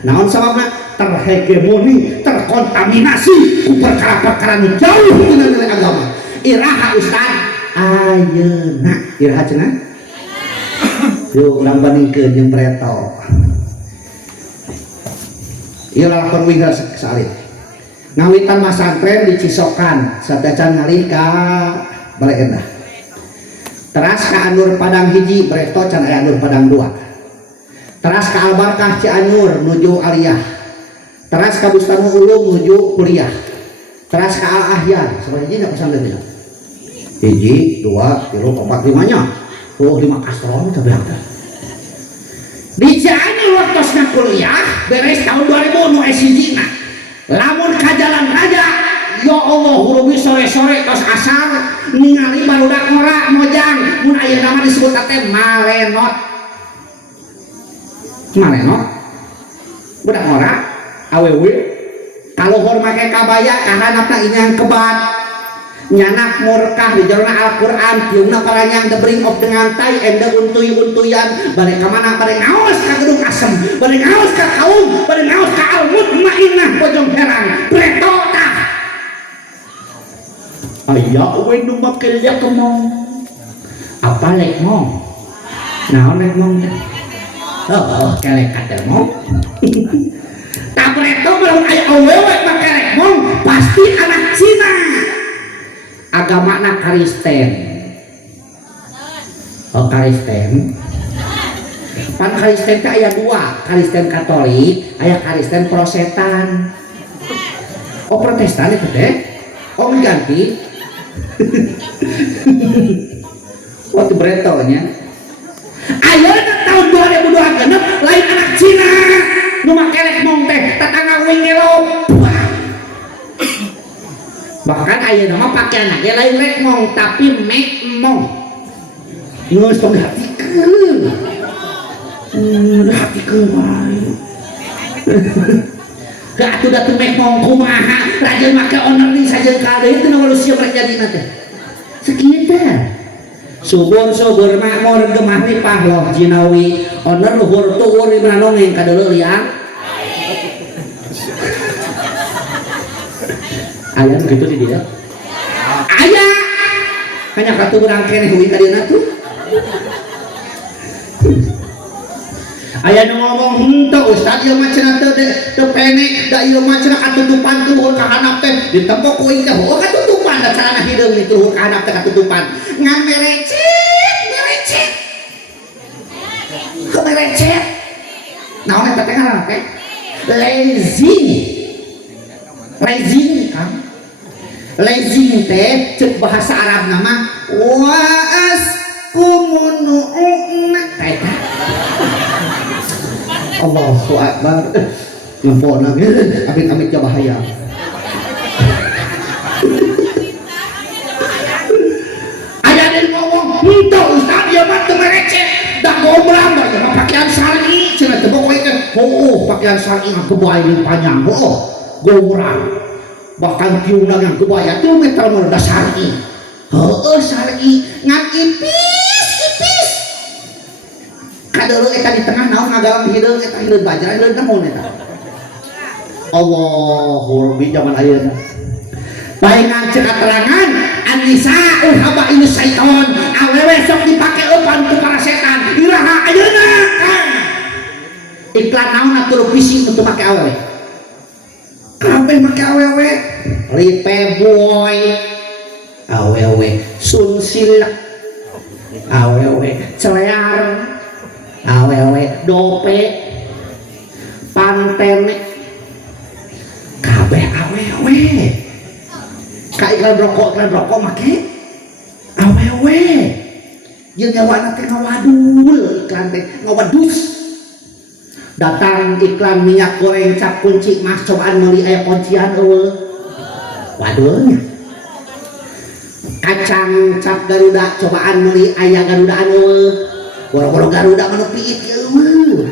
Naon sababna? Terhegemoni, terkontaminasi ku perkara-perkara nu jauh tina nilai agama. Iraha ustaz ayeuna iraha cenah. Yuk urang bandingkeun jeung Breto. Ieu lalakon winggal salit. Ngawitan masantren di Cisokan, sadacan ngalih ka Balai Endah. Teras ka Anur Padang hiji, Breto can aya Anur Padang 2. Teras ka Albarkah Cianjur nuju Aliyah. Teras ka Bustanu Ulum nuju kuliah. Teras ka Al Ahyan, sabaraha hiji pesantren teh? Hiji, 2, 3, 4, 5 nya. Oh, 5 kastron teh beak teh. Di Cianjur waktosna kuliah beres tahun 2000 nu S1 na. Lamun ka jalan raja, ya Allah hurubi sore-sore tos asar ningali barudak ngora mojang mun aya nama disebut teh malenot. Malenot. Budak ngora awewe kaluhur make kabaya kahanapna inang kebat. Nyanak murkah di jalurna Al-Qur'an tiungna paranyang the bring of dengan tai ende untuy-untuyan balik ka mana balik ngaos ka gedung asem balik ngaos ka kaum balik ngaos ka al-mutmainnah bojong herang Breto tah aya we nu make liat mong apa lek mong naon lek mong oh kelek kader mong tak Breto belum aya awewe make lek mong pasti anak Cina. Agama na Kristen. Oh Kristen. Pan Kristen teh aya 2, Kristen Katolik, aya Kristen Protestan. Oh Protestan itu teh. Oh ganti. Waktu Breto nya. Ayeuna tahun 2026 lain anak Cina nu make lek mong teh tatangga wing elop. Bahkan ayeuna mah pakaian ge lain lekmong tapi mekmong. Geus penghatikeun. Hatikeun wae. Atuh da teu meh mong kumaha raja make owner nih sajeun ka deui teu nu siap rek jadina teh. Sakitu. Subur-subur makmur gemah nih pahloh jinawi owner luhur tuur di mana nongeng ka deuleu liang. Aya gitu di dia. Aya. Hanya katuran keneh we ka dieu tuh. Aya nu ngomong henteu ustad ieu mah cenah teu pene da ieu mah cenah katutupan tuh ka handap teh ditempok ku ieu teh heuh katutupan da carana hideung ni tuh ka handap teh katutupan ngan merecet merecet naon eta teh ngaranna teh lazing kan lazing teh ceuk bahasa Arab nama waas kumunu'na eta Allahu Akbar. Ngempona amit-amit ke bahaya. Aya den ngomong, "Henteu ustad ieu mah teu merecet, da gombrang da ieu pakaian syar'i." Cenah teu pokoe teh, "Oh, pakaian syar'i mah kebaya leuwih panjang." Oh, gombrang. Bahkan piuna yang kebaya teu meter meureun da syar'i. Heueuh syar'i ngan ipis. Kadeuleu eta di tengah naon ngagalang hideung eta hideung bajra hideung naon eta Allahu Rabbi zaman ayeuna paengan ceuk katerangan anisa haba ini syaiton awewe sok dipake eupan ku para setan iraha ayeuna kan iklan naon atuh visi untuk make awewe kabeh make awewe ripe boy awewe sunsilek awewe celear awewe dope pantene kabeh awewe ka iklan rokok make awewe jeung nyawana teh ngawadul iklan teh ngawadus datang iklan minyak goreng cap kunci mas cobaan meuli aya kuncian eueuh wadulnya kacang cap Garuda cobaan meuli aya garudaan eueuh boro-boro Garuda manu piit eueuh.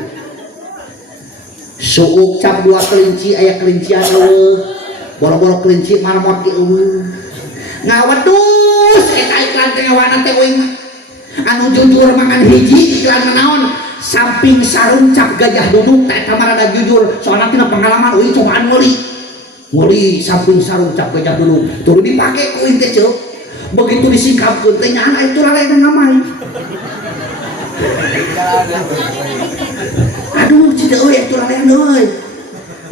Suuk cap 2 kelinci aya kelincian eueuh. Boro-boro kelinci marmot eueuh. Ngawadus eta iklan teh ngawana teh euing. Anu jujur mangan hiji iklan naon? Samping sarung cap gajah duduk teh eta mah rada jujur. Soalna tina pengalaman euy cobaan meuli. Meuli samping sarung cap gajah duduk. Turu dipake ku euy teh ceuk. Begitu disingkapkeun teh nyaana itu lalena ngamai. Aduh cida euy atuh lalean euy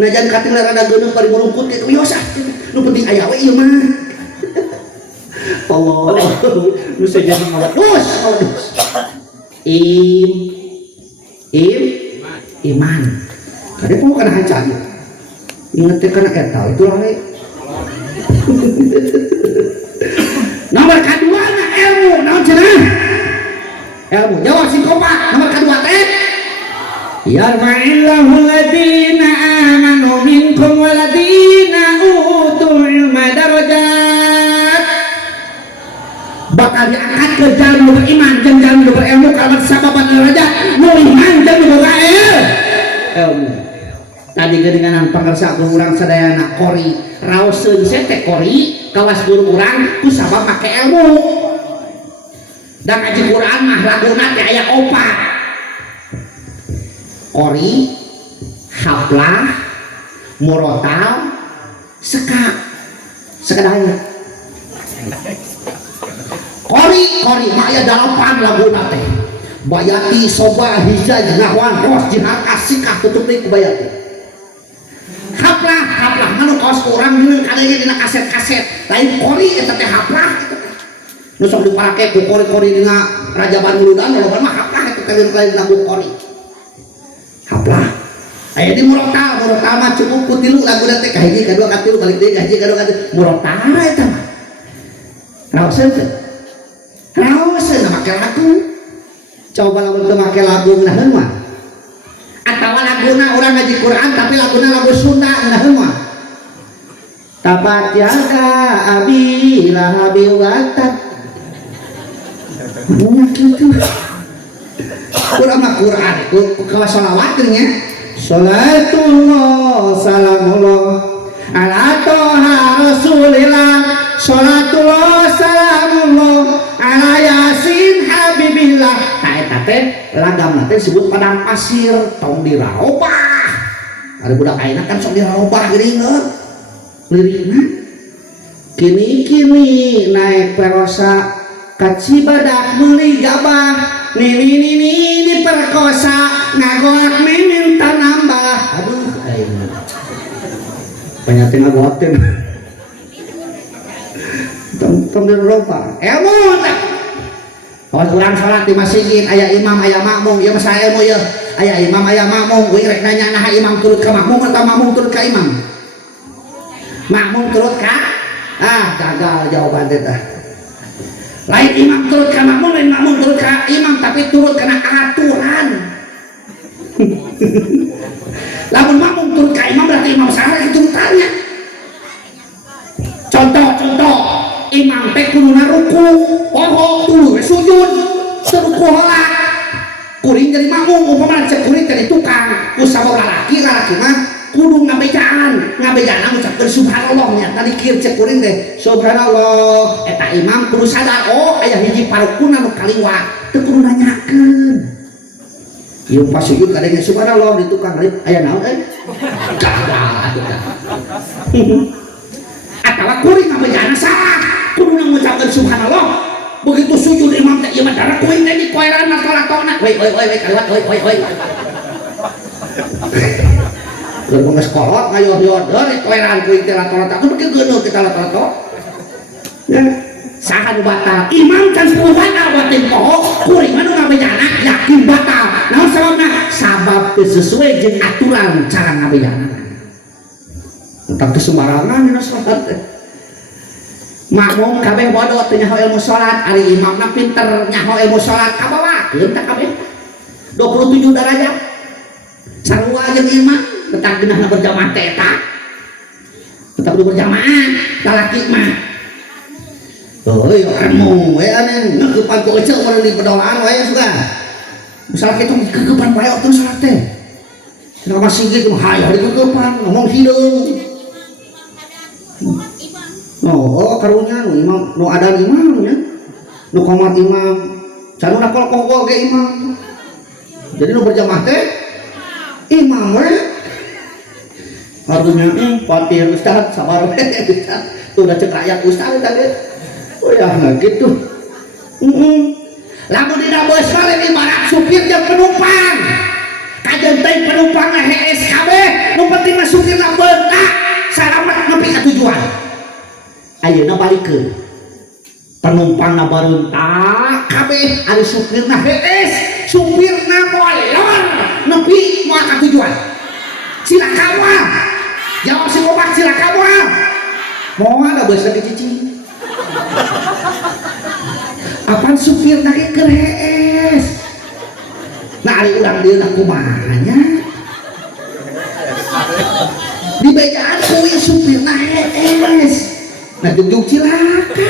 najan kating rada geuneung bari mulungkut kitu wios nu penting aya we ieu mah Allah nu saja ngawadus iman kade poho kana hancam inget teh kana eta itu lale nomor kadua na ilmu naon cenah ilmu jawab si kompak nomor kedua teh yarfa'illahu alladziina aamanu minkum walladziina utul ilma darajat bakal diangkat ke jalur beriman jeung jalur berilmu kalebet sababan derajat nu iman jeung nu boga ilmu tadi geuninganan pangarsa urang sadayana qori raoseun teh qori kawas guru urang ku sabab make ilmu dan ngaji Quran mah laguna teh aya 4 qori haflah murotal sekadaya qori mah aya 8 laguna teh bayati soba hijaj nahwan ros jihad asikah tutup deui ku bayati haflah manu kaos urang deuleung kadenge dina kaset-kaset lain qori eta teh haflah nu sok dipake ku qori-qori dina Raja Banuludan loba mah haflah eta kalian lagu qori haflah aya di murotal mah cukup ku 3 lagu teh kahiji kadua katilu balik deui kahiji kadua katilu murotal eta mah raoseun make lagu coba lamun teu make lagu naheun mah atawa laguna urang ngaji Quran tapi laguna lagu Sunda naheun mah tabat yaga abi lahabi watat Nya kitu. Urang mah Quran ku kawas shalawatnya. Salatullah salamullah ala toha rasulillah. Salatullah salamullah ala yasin habibillah. Nah eta teh lagam teh disebut padang pasir tong dirarobah. Ada budak ayeuna kan sok dirarobah geuningeun. Lirikna kini naik perosa ka Cibadak meuli gabah nini diperkosa ngagoak minta nambah. Aduh ayeuna banyak ngagoak teh tong dirarobah ilmu teh. Awas urang salat di masjid aya imam aya makmum ieu mah sae ilmu ieu aya imam aya makmum kuing rek nanya nah imam turut ka makmum atau makmum turut ka imam. Makmum turut ka gagal jawaban teh. Lain imam turut ka makmum lain makmum turut ka imam tapi turut karena aturan. Lamun makmum turut ka imam berarti imam salah turutannya. Contoh imam teh kuduna ruku poho tuluy sujud ruku heula kuring jadi makmum umpama cek kuring jadi tukang ku sabaraha lalaki mah kudu ngabejaan ngucapkeun subhanallah nya tadi kieu cek kuring teh subhanallah eta imam kudu sadar oh aya hiji parukuna nu kaliwat teu kudu nanyakeun ieu pas sujud kadenge subhanallah di tukang lip aya naon gagal atuh atawa kuring ngabejaan salah kudu ngucapkeun subhanallah begitu sujud imam teh ieu mah darah kuing teh di koeran lato-latona we kaliwat we Lalu nggak sekolot ngayor-yor dari koeran kuing teh lato-lato itu begitu geuneuh kita lato-lato ya saha nu batal imam can 10 batal batin poho kuring mah nu ngabejana yakin batal naon sababna sabab teu sesuai jeung aturan cara ngabejana entah teu sembarangan dina salat makmum kabeh bodoh teu nyaho ilmu salat ari imamna pinter nyaho ilmu salat kabawakeun tah kabeh 27 derajat sarua jeung imam tetap genahna berjamaah teh eta tetap berjamaah lalaki mah euy ilmu we ane ngeupan ku eceuk mun di pedolaan wae sugan misal kitu keupan wae waktu salat teh cenah masih gitu hayu dikeupan ngomong hideung. Oh karunya nu imam nu adan imam nya nu qomat imam can urang kol ge imam jadi nu berjamaah teh imam we harusnya patir ustaz sabar we ustaz tuh udah cek rakyat ustaz tadi oh ya gitu lamun dina bus mah ibarat supir jeung penumpang kajen teh penumpang hees kabeh nu penting mah supirna beuntak selamat nepi ka tujuan. Ayeuna balikeun penumpangna bareuntak kabeh ari supirna hees supirna molor nepi moal ka tujuan cilaka moal jawab si gobak cilaka moal moal ada beus lagi cicing apaan supirna ge keur hees nah ari urang dieu kumaha nya dibejaan ku supirna hees nah jujur cilaka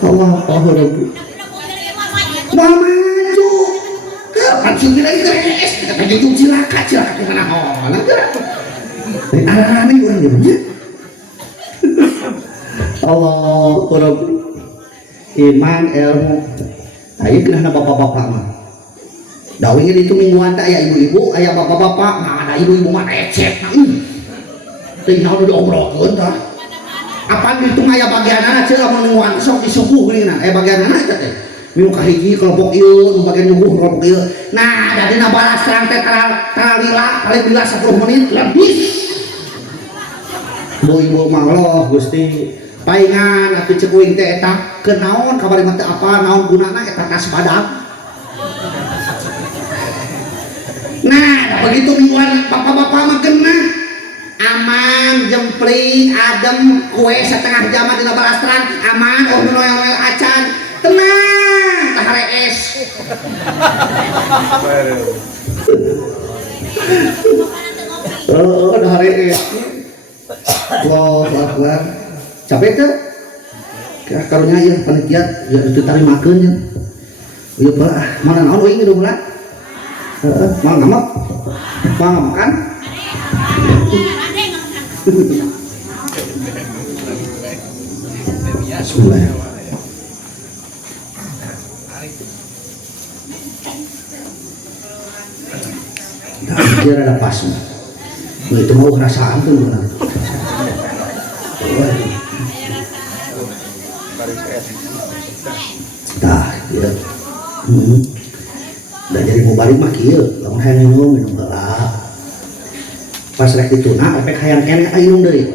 Allah Rabbi mau maju kapan supir lagi keres kata jujur cilaka kemana hola dari arah-arah ini orang dia Allah Rabbi iman ilmu ayo kenapa bapak-bapak mah dawingnya itu mingguan tak aya ibu-ibu aya bapak-bapak nah ada ibu-ibu mah recet nah tinggal udah obrolkeun tah apaan dihitung aya bagianana ceuk lamun mingguan sok disuguh geuningan bagianana eta teh minggu kahiji kelompok ieu nu bagian nyuguh kelompok ieu nah da dina balas terang teh taralila paling bila 10 menit lebih ibu-ibu mangloh Gusti paingan atuh ceuk uing teh eta kenaon kabari mah teu apa naon gunana eta tas badag nah begitu mingguan bapak-bapak mah genah aman jempling adem kue setengah jam di balastran aman noel acan tenang tah rees oh dah rees Allahu Akbar capek tuh Ya karunya ya panitia ya ditarimakeun ya. Ieu bae mana naon euy ngilu bulan. Heeh, mau ngamak. Mau makan? Bismillah. Dia ada pas. Nah, itu mau perasaan tuh benar. Tah, ya. Udah jadi mau balik mah kieu, lamun hayang minum heula. Pas rek dituna efek hayang keneh aya minum deui.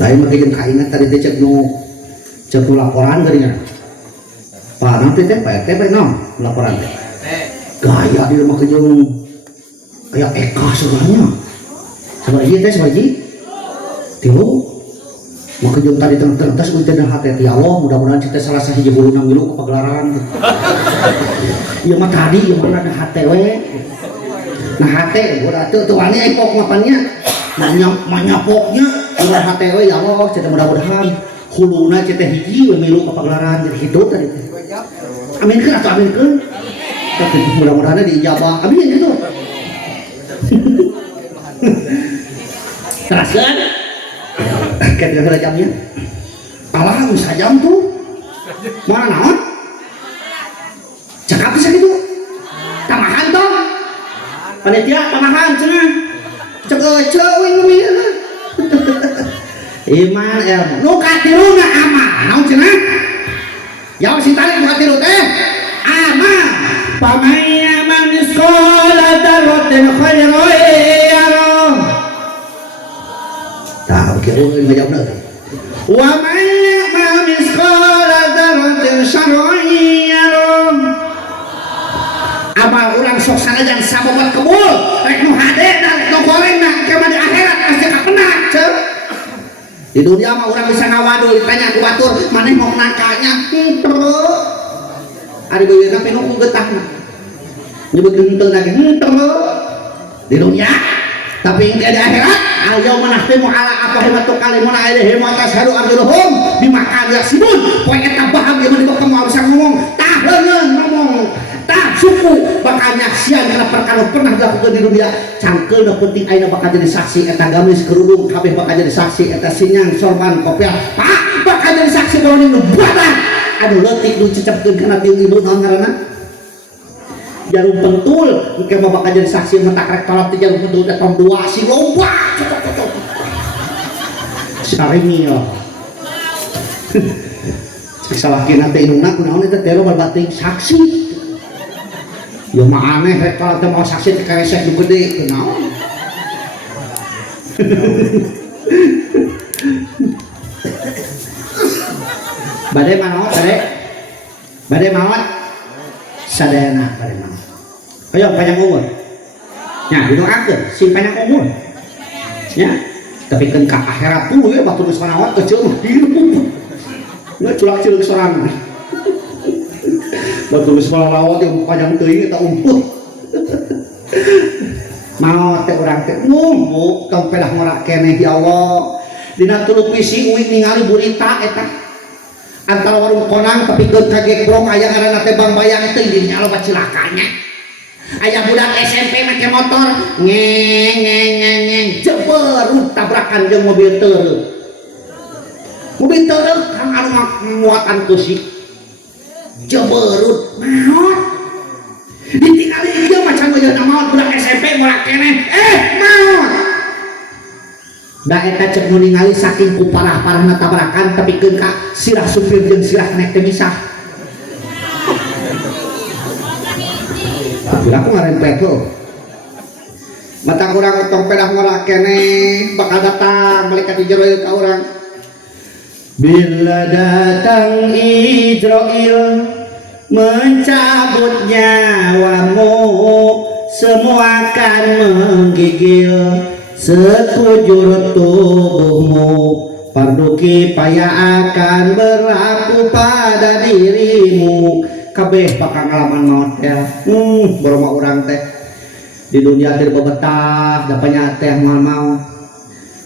Lain mah jeung kaingat tadi teh cek nu laporan geuningan. Pak nanti teh Pak RT bae naon laporan teh. Gaya di rumah jeung kayak Eka sebenarnya. Sabaraji teh sabaraji? Tilu. Maka jeung tadi tengah-tengah tes euy teh hate ti Allah mudah-mudahan kita salah sahiji buluna milu ka pagelaran. Ieu mah tadi ieu mah ada hate we. Nah hate udah tuh wani epok mapannya. Manyapoknya ulah hate we ya Allah cenah mudah-mudahan huluna cenah hiji we milu ka pagelaran jadi hidup tadi. Aminkeun atuh aminkeun. Tapi mudah-mudahan diijabah. Amin gitu. Teraskeun. Kira-kira jamnya. Alah bisa jam tuh. Mana naon? Cakap bisa gitu. Tamahan toh. Panitia tamahan cenah. Cek ceuing ngeumian. Iman ilmu. Nu katiluna amal. Naon cenah? Ya si tali nu katilu teh. Amal. Pamaya man sekolah darotin khairan yarah. Tah oke euy ngajawabna. Wa man sekolah darotin syarran yarah. Amal urang sok sanajan sabobat kebul rek nu hade dan rek nu gorengna kema di akhirat pasti kapenak ceuh. Di dunia mah urang bisa ngawaduh ditanya ku batur maneh mau nangkanya henteu. Ari beuyeuna pinu ku getahna. Nyebutkeun henteu lagi henteu. Di dunia tapi di akhirat al-yauma nahtimu ala afwahihim tukallimuna aydihim wa tashhadu arjuluhum bima kanu yaksibun. Poe eta bahag ieu mah dibawa kamu bisa ngomong tah leungeun ngomong tah suku bakal nyaksian karena perkara pernah dilakukan di dunia cangkeun nu penting ayeuna bakal jadi saksi eta gamis kerudung kabeh bakal jadi saksi eta sinyang sorban kopiah pak bakal jadi saksi bahwa nu buatan anu leutik nu cecepkeun kana tiung ibu naon ngaranna jarum pentul engke mah bakal jadi saksi metak rek tolak ti jarum pentul teh tong 2 si lomba saringi yo salah kena teh indungna kunaon eta teh lo bating saksi. Ya mah aneh rek kalau teh mau saksi teh karesek nu gede kunaon. Bade manaot bade? Bade maot? Sadayana bade maot. Ayo panjang umur. Nya didoakeun sing panjang umur. Ya. Tapi kan ka akhirat dulu ya batu geus manaot teh ceuk hirup. Nggak culak-culak sorangan. Batu geus malawat yang panjang teuing eta umput. Mau teh urang teh numpuk tong pedah ngora keneh ya Allah. Dina televisi uing ningali berita eta antara warung konang tapi geus kagekrong aya ngaranna teh Bang Bayang teh dinya loba cilakanya. Aya budak SMP make motor ngeng jeberut tabrakan jeung mobil teureuk. Mobil teureuk kang anu muatan tusik jeberut maot ditinggali ieu macan ayeuna maot budak SMP morak keneh maot da eta cek nu ningali saking ku parah-parahna tabrakan tapi keun ka sirah supir jeung sirah naik teh misah tapi aku ngarempet lo mata urang tong pedah morak keneh bakal datang malaikat di jero ka urang bila datang Israil mencabut nyawamu semua akan menggigil sekujur tubuhmu fardu kifayah akan berlaku pada dirimu kabeh bakal ngalaman maot ya boroma urang teh di dunia teh bebetah dapatnya teh mau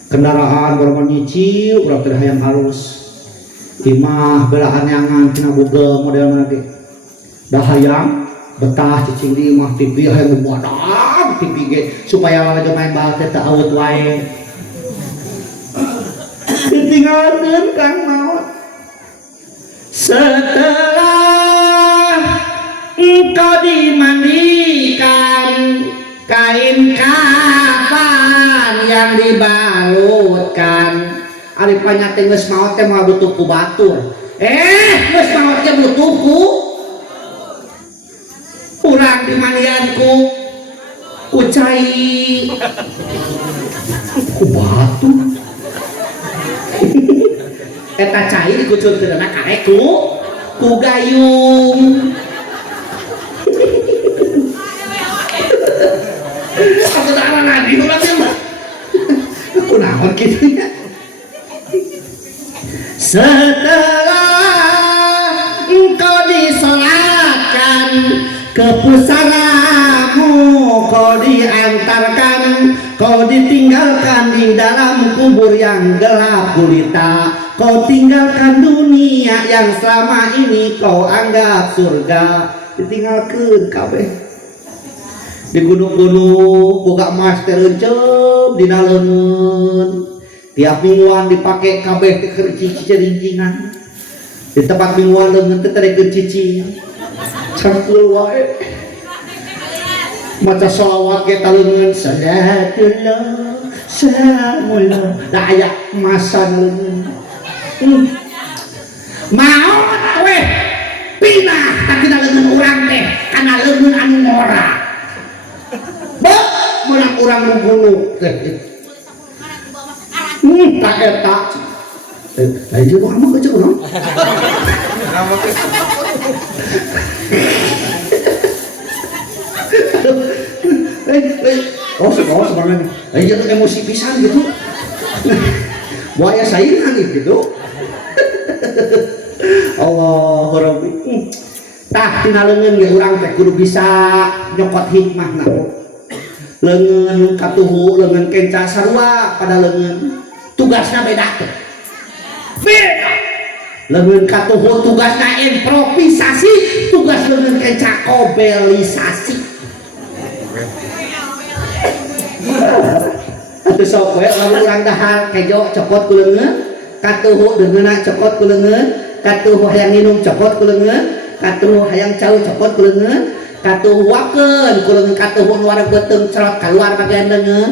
kendaraan berapa nyicil urang teh hayang halus imah belahan yangan tina Google model mana ge dah hayang betah cicing di imah TV hayang buadang TV ge supaya lagi main bal teh teu awet wae ditinggalkeun kang maot setelah engkau dimandikan kain kafan yang dibalutkan ari panyate geus maot teh moal butuh ku batur geus maot teh butuh ku urang dimandian ku cai ku batur eta cai dikucurkeun karek ku gayung aku tak ada lagi lagi mah aku naon gitu ya setelah engkau disolatkan ke pusaramu kau diantarkan kau ditinggalkan di dalam kubur yang gelap gulita kau tinggalkan dunia yang selama ini kau anggap surga ditinggalkan kabeh di gunung-gunung boga emas teh reunceup dina leungeun tiap mingguan dipake kabeh teh keur cicing-cicing di tempat mingguan leungeun teh teh cicing cangkeul wae maca shalawat ge leungeun salatullah salamullah da aya emasan leungeun maot we pinah ka dina leungeun urang teh kana leungeun anu ngora menang orang menggulung tak etak lain juga kamu kecil no? Semangat lain jatuh emosi pisan gitu buaya saingan gitu Allah Rabbi tah tina leungeun ge urang teh kudu bisa nyokot hikmahna leungeun katuhu leungeun kenca sarua pada leungeun tugasna beda teh beda leungeun katuhu tugasna improvisasi tugas leungeun kenca kobelisasi atuh sok we lamun urang dahar kejo cokot ku leungeun katuhu deungeunna cokot ku leungeun katuhu hayang minum cokot ku leungeun katuhu hayang cau cokot ku leungeun katuhu wakeun ku leungeun katuhu nu wareg beuteung cerot kaluar bagian leungeun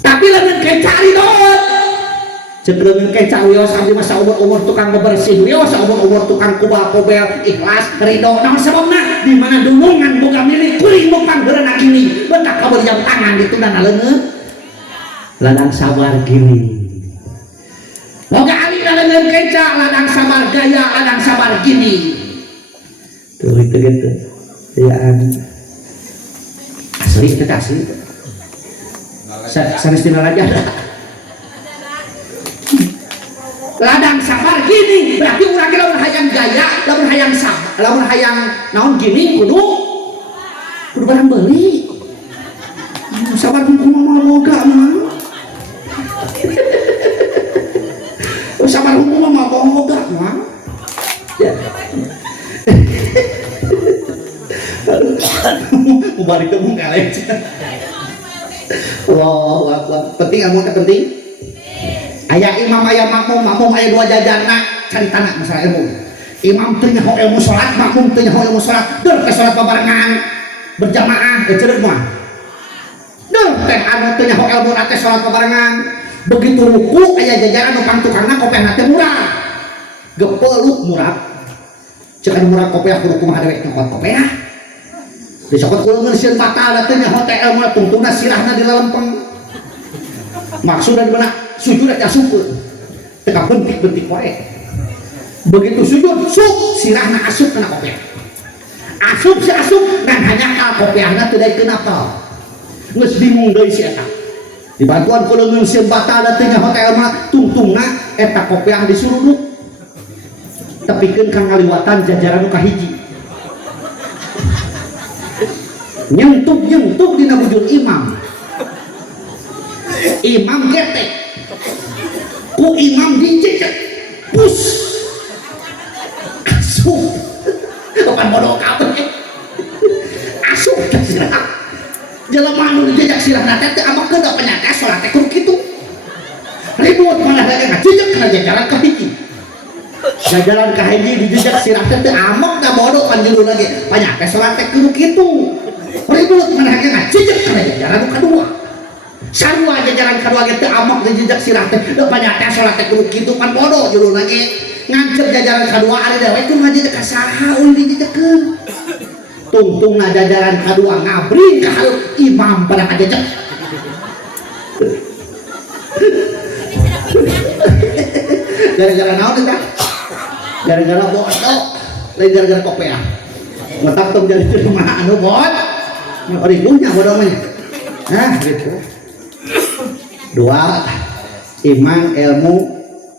tapi leungeun kenca ridot ceuk leungeun kenca wios abdi mah saumur-umur tukang bebersih wios saumur-umur tukang kubal-kubel ikhlas ridho naon sababna di mana dumungan boga milik kuring mupang beureunak gini beuntak kabeureujang tangan ditundana leungeun ladang sabar gini boga alina leungeun kenca ladang sabar gaya ladang sabar gini tuh itu gitu yaan asli itu asli sanes dina aja ladang sabar gini berarti urang ge lamun hayang gaya lamun hayang sabar lamun hayang naon gini kudu barang beuli sabar hukum moga mah sabar hukum mah moga mah ya balik ke muka lagi Allahu Akbar penting amun penting aya imam aya makmum aya dua jajarna cari tanah masalah ilmu imam teu nyaho ilmu salat makmum teu nyaho ilmu salat deur ke salat babarengan berjamaah ceureuh mah deur teh anu teu nyaho ilmu teh salat babarengan begitu ruku aya jajaran nu tukangna kopehna teh murah gepeluk murah cek anu murah kopeah kudu kumaha dewek nyokot kopeah disokot kuleungeun sieun batal teh nyaho teh ilmu tungtungna sirahna di lempeng maksudna di mana sujud aja syukur teka bentik-bentik wae begitu sujud suk sirahna asup kana kopiah asup si asup dan hanya kal kopiahna teu daekeun apal geus bingung deui si eta dibantuan ku leungeun sieun batal teh nyaho teh mah tungtungna eta kopiah disuruduk tepikeun ka ngaliwatan jajaran nu kahiji nyentuh dina bujur imam. Imam getek ku imam dicecek pus asup kapan bodoh kabeh asup ka sirah jelema anu dijejak sirah teh teu amakeun da penyakit salat teh kudu kitu ribut malah lagi ngajejak kana jajaran ka hiji jajaran ka hiji dijejak sirah teh teu amok da bodoh kan judul lagi penyakit salat teh kudu kitu ribut malah lagi ngajejak kana jajaran nu kadua sarua jajaran kadua ge teu amok dijejak sirah teh da penyakit salat teh kudu kitu kan bodoh judul lagi ngancep jajaran kadua ari dewe kudu ngajejak ka saha ulin dijejekeun tungtungna jajaran kadua ngabring ka hareup imam pada ngajejak gara-gara naon eta gara-gara bodoh lain gara-gara kopea matak tong jadi jelema anu bod ribuhnya bodoh mah gitu dua iman ilmu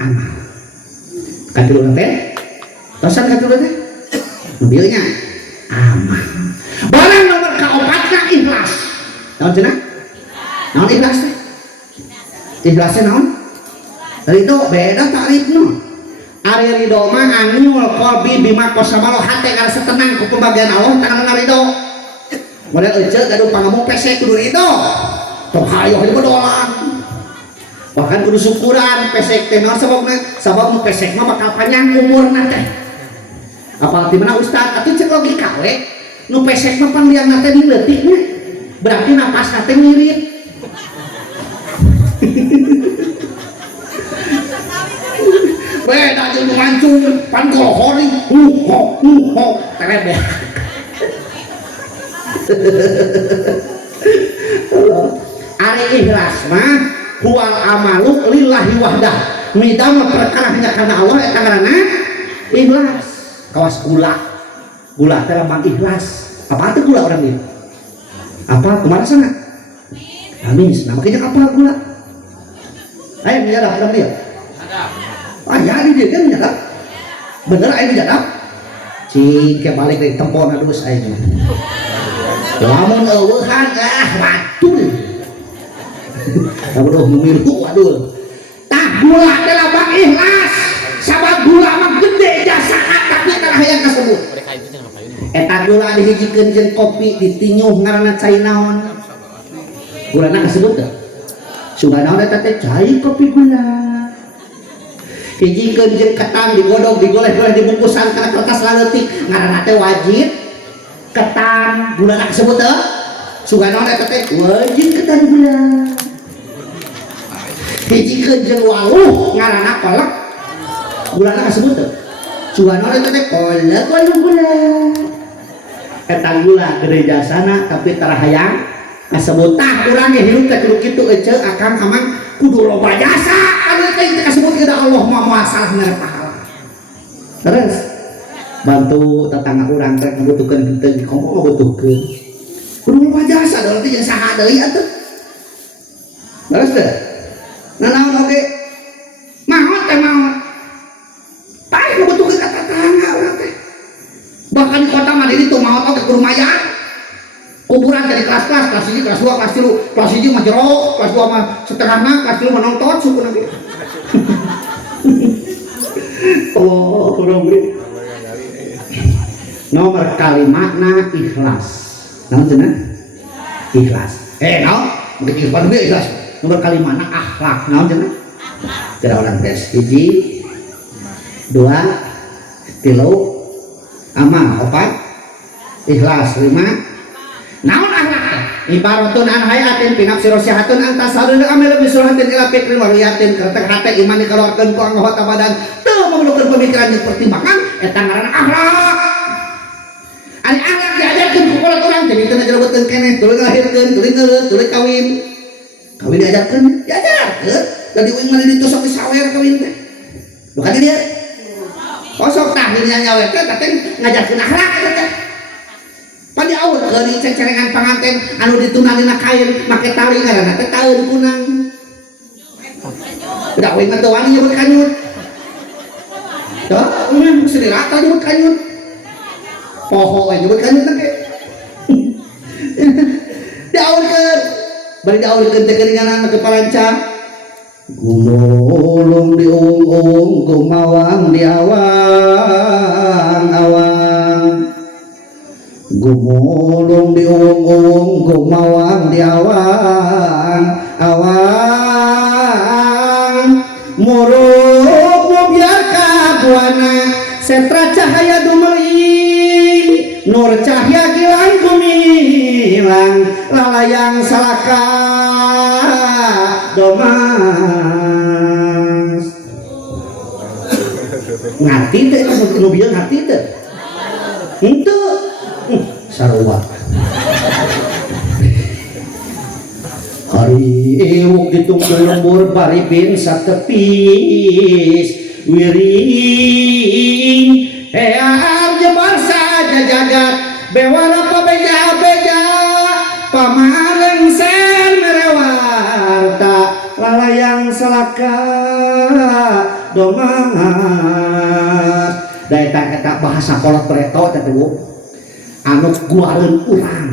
amal katilu teh tosan katilu teh mobilnya amal barang nomor kaopatna ikhlas naon cenah naon ikhlas teh ikhlasnya naon ridho beda takrifna ari ridho mah anul qalbi bima qasamalo hate karasa tenang ku pembagian Allah tangan ridho model eceuk gaduh pangamuk pesek kudu ridho tong hayo hidup doang bahkan kudu syukuran pesek teh naon sabab nu pesek mah bakal panjang umurna teh apal ti mana ustaz atuh cek logika we nu pesek mah panjangna teh di leutiknya berarti napasna teh ngirit beda jeung mancung pan golohori terebe ari ikhlas mah huwal amalu lillahi wahdah midama perkara hanya karena Allah eta ngaranna ikhlas kawas gula teh lambang ikhlas apa teh gula orang ieu apa kumaha sana amis nama kieu apa gula aya nyadap urang dia ah ya di dia kan nyadap bener aya nyadap cing ke balik dari tempona dus aya lamun eueuhan batul aduh memilu waduh tah gula teh lambang ikhlas sabab gula mah gede jasa tapi tah hayang kasebut eta gula dihijikeun jeung kopi ditinyuh ngaranna cai naon gulana kasebut teh sudah naon eta teh cai kopi gula hijikeun jeung ketan digodog digoleh-goleh dibungkusan kana kertas laleutik ngaranna teh wajib ketan gulana kasebut teh sudah naon eta teh wajib ketan gula hijikeun jeung waluh ngaranna kolak gulana kasebut teh sudah naon eta teh kolak waluh gula eta gula gede jasana tapi tarahayang kasebut tah urang ge hirup teh kudu kitu eceuk akang amang kudu loba jasa anu teh kasebut kepada Allah moal salah mere pahala terus bantu tetangga urang teh ngabutuhkeun teu komo ngabutuhkeun kudu loba jasa da teh jeung saha deui atuh terus teh nanaon oge maot teh maot paeh ngabutuhkeun ka tetangga urang teh bahkan di kota mah di ditu maot oge kudu mayar kuburan dari kelas-kelas, kelas 1, kelas 2, kelas 3, kelas 1 mah jerok, kelas 2 mah setengahna, kelas 3 mah nonton suku nanti. Oh, kurang beli. Nomor kalimatna ikhlas. Naon cenah? Ikhlas. Naon? Begitu ikhlas ge ikhlas. Nomor kalimatna akhlak. Naon cenah? Tidak orang tes. 1 2 3 amal 4 ikhlas 5 naon akhlak ibaratun an hayatin pinap sirosihatun anta sarun amil bisurahatin ila fikrin wariyatin kertek hate iman dikeluarkan ku anggota badan teu memerlukan pemikiran yang pertimbangan eta ngaranna akhlak ari akhlak diajarkeun ku kolot urang teh teu ngajarkeun keneh tuluy ngalahirkeun tuluy ngeureut tuluy kawin diajarkeun da diuing mah ditusok di sawer kawin teh bukan dia kosok tah dirinya nyawer teh ngajarkeun akhlak teh pan diawurkeun ceng-cengengan panganten anu ditunanina kain make tali ngaranna teh taeun kunang udah we mah teu wani nyebut kanyut teu mesti dirata nyebut kanyut poho we nyebut kanyut teh bari daulkeun teh geuningan ke paranca. Gumulung di ung gumawang di awang-awang. Gumulung di ung gumawang di awang-awang. Murug biar kabuana setra cahaya dumeling, nur cahaya gilang gumilang, lalayang salaka domas. Ngerti teh nu bieu ngerti teh? Henteu. Sarua. Hari ewuk ditunggu lembur paripin satepis wiring ear jebar saja jagat bewara pabeja-beja pamareng sen merewarta lalayang selaka domas. Da eta bahasa kolot preto teh anu guareun urang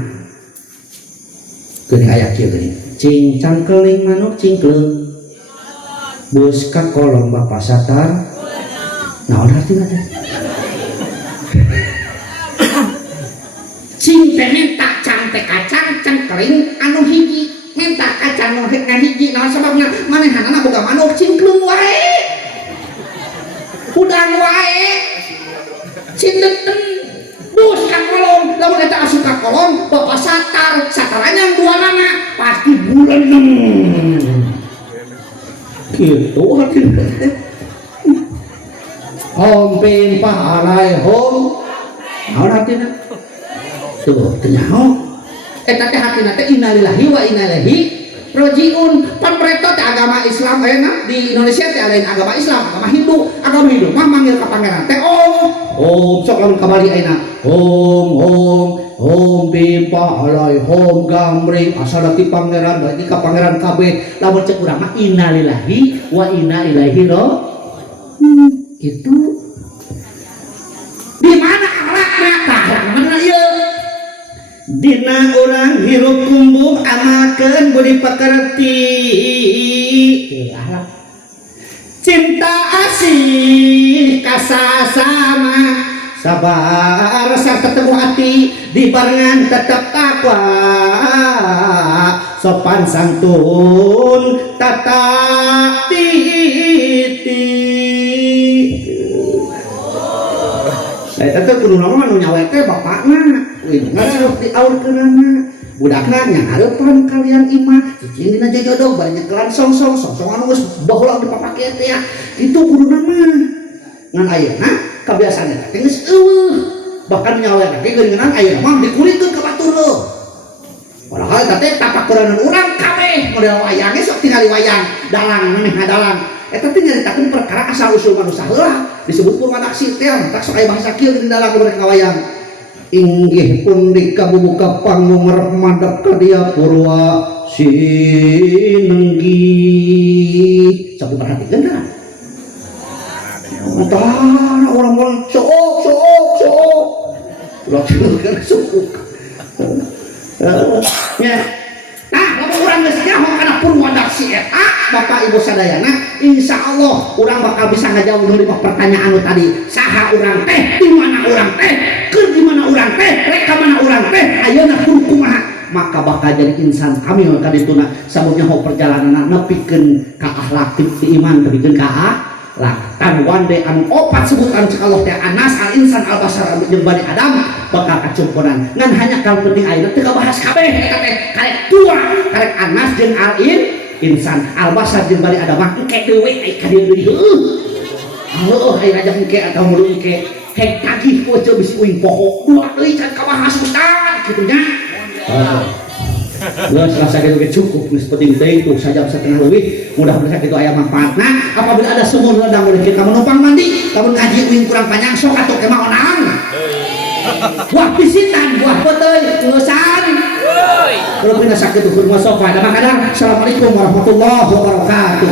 geuning aya kieu geuning cincang keling manuk cingkleung bus ka kolong bapa satar naon artina teh cing teh menta cang teh kacang cengkeling anu hiji menta kacang nu hiji naon sababna manehanana boga manuk cingkleung wae udang wae cindeten bus ka kolong lamun eta asup ka kolong bapa satar sataranya duanana pasti bulan 6 kitu artina hom pimpah alai hom naon artina tuh tenyaho eta teh hatina teh innalillahi wa inna ilaihi rajiun. Pan preto teh agama Islam ayeuna di Indonesia teh lain agama Islam, agama Hindu mah manggil ka pangeran teh om sok lamun kabali ayeuna om pimpah alai hom gamring asal ti pangeran berarti ka pangeran kabeh. Lamun cek urang mah innalillahi wa inna ilaihi rajiun. Itu di mana akhlakna? Akhlak mana ieu? Dina urang hirup kumbuh amalkeun budi pakarti cinta asih kasasama sabar sarta teguh hati dibarengan tetap takwa sopan santun tata titi. Saya teh kudu naon anu nyawer teh bapakna ngarep diaurkeunana budakna nya hareupan kalian imah cicing dina jodoh banyak kelan songsong anu geus baheula dipapake teh ya kitu kuduna mah ngan ayeuna kabiasaan teh geus eueuh bahkan nyawer teh geuningan ayeuna mah dikulitkeun ka batur padahal eta teh tapakuranan urang kabeh model wayang sok tingali wayang dalang maneh ngadalang eta teh nyaritakeun perkara asal usul manusia heula disebut purwanaksi teh tak sok aya bahasa kieu di dalam mereka wayang inggih pun dikabubuka panggung ngarep madep ka dia purwa sinenggi sapu perhatikeun tah antara orang-orang sok urang sok ya nah lamun urang geus nyaho kana purwanaksi eta Bapak Ibu sadayana insyaallah urang bakal bisa ngajawab dari pertanyaan tadi saha urang teh di mana urang teh keur di mana urang teh rek ka mana urang teh ayeuna kumaha maka bakal jadi insan kamil kadituna sababnya ho perjalanan nepikeun ka akhlak ti iman nepikeun ka akhlak tan wande anu opat sebutan cek Allah teh anas al insan al basar jeung bani adam bakal kacumpuran ngan hanya kal penting ayeuna teu kabahas kabeh eta teh karek tua karek anas jeung al insan albasar jeung bani adam mah engke deui ai ka dieu deui heuh ai aja engke atau mulut engke hek tagih ku aja bisi uing pokok dua deui can kabahas ustad kitu nya geus rasa kitu ge cukup geus penting teh itu sajam setengah leuwih mudah-mudahan kitu aya manfaatna apabila ada sumur ledang udah kita menumpang mandi kamu ngaji uing kurang panjang sok atuh kemah onang buah pisitan buah poteuy ngeusan kalau pindah sakit itu rumah sofa ada makanan. Assalamualaikum warahmatullahi wabarakatuh.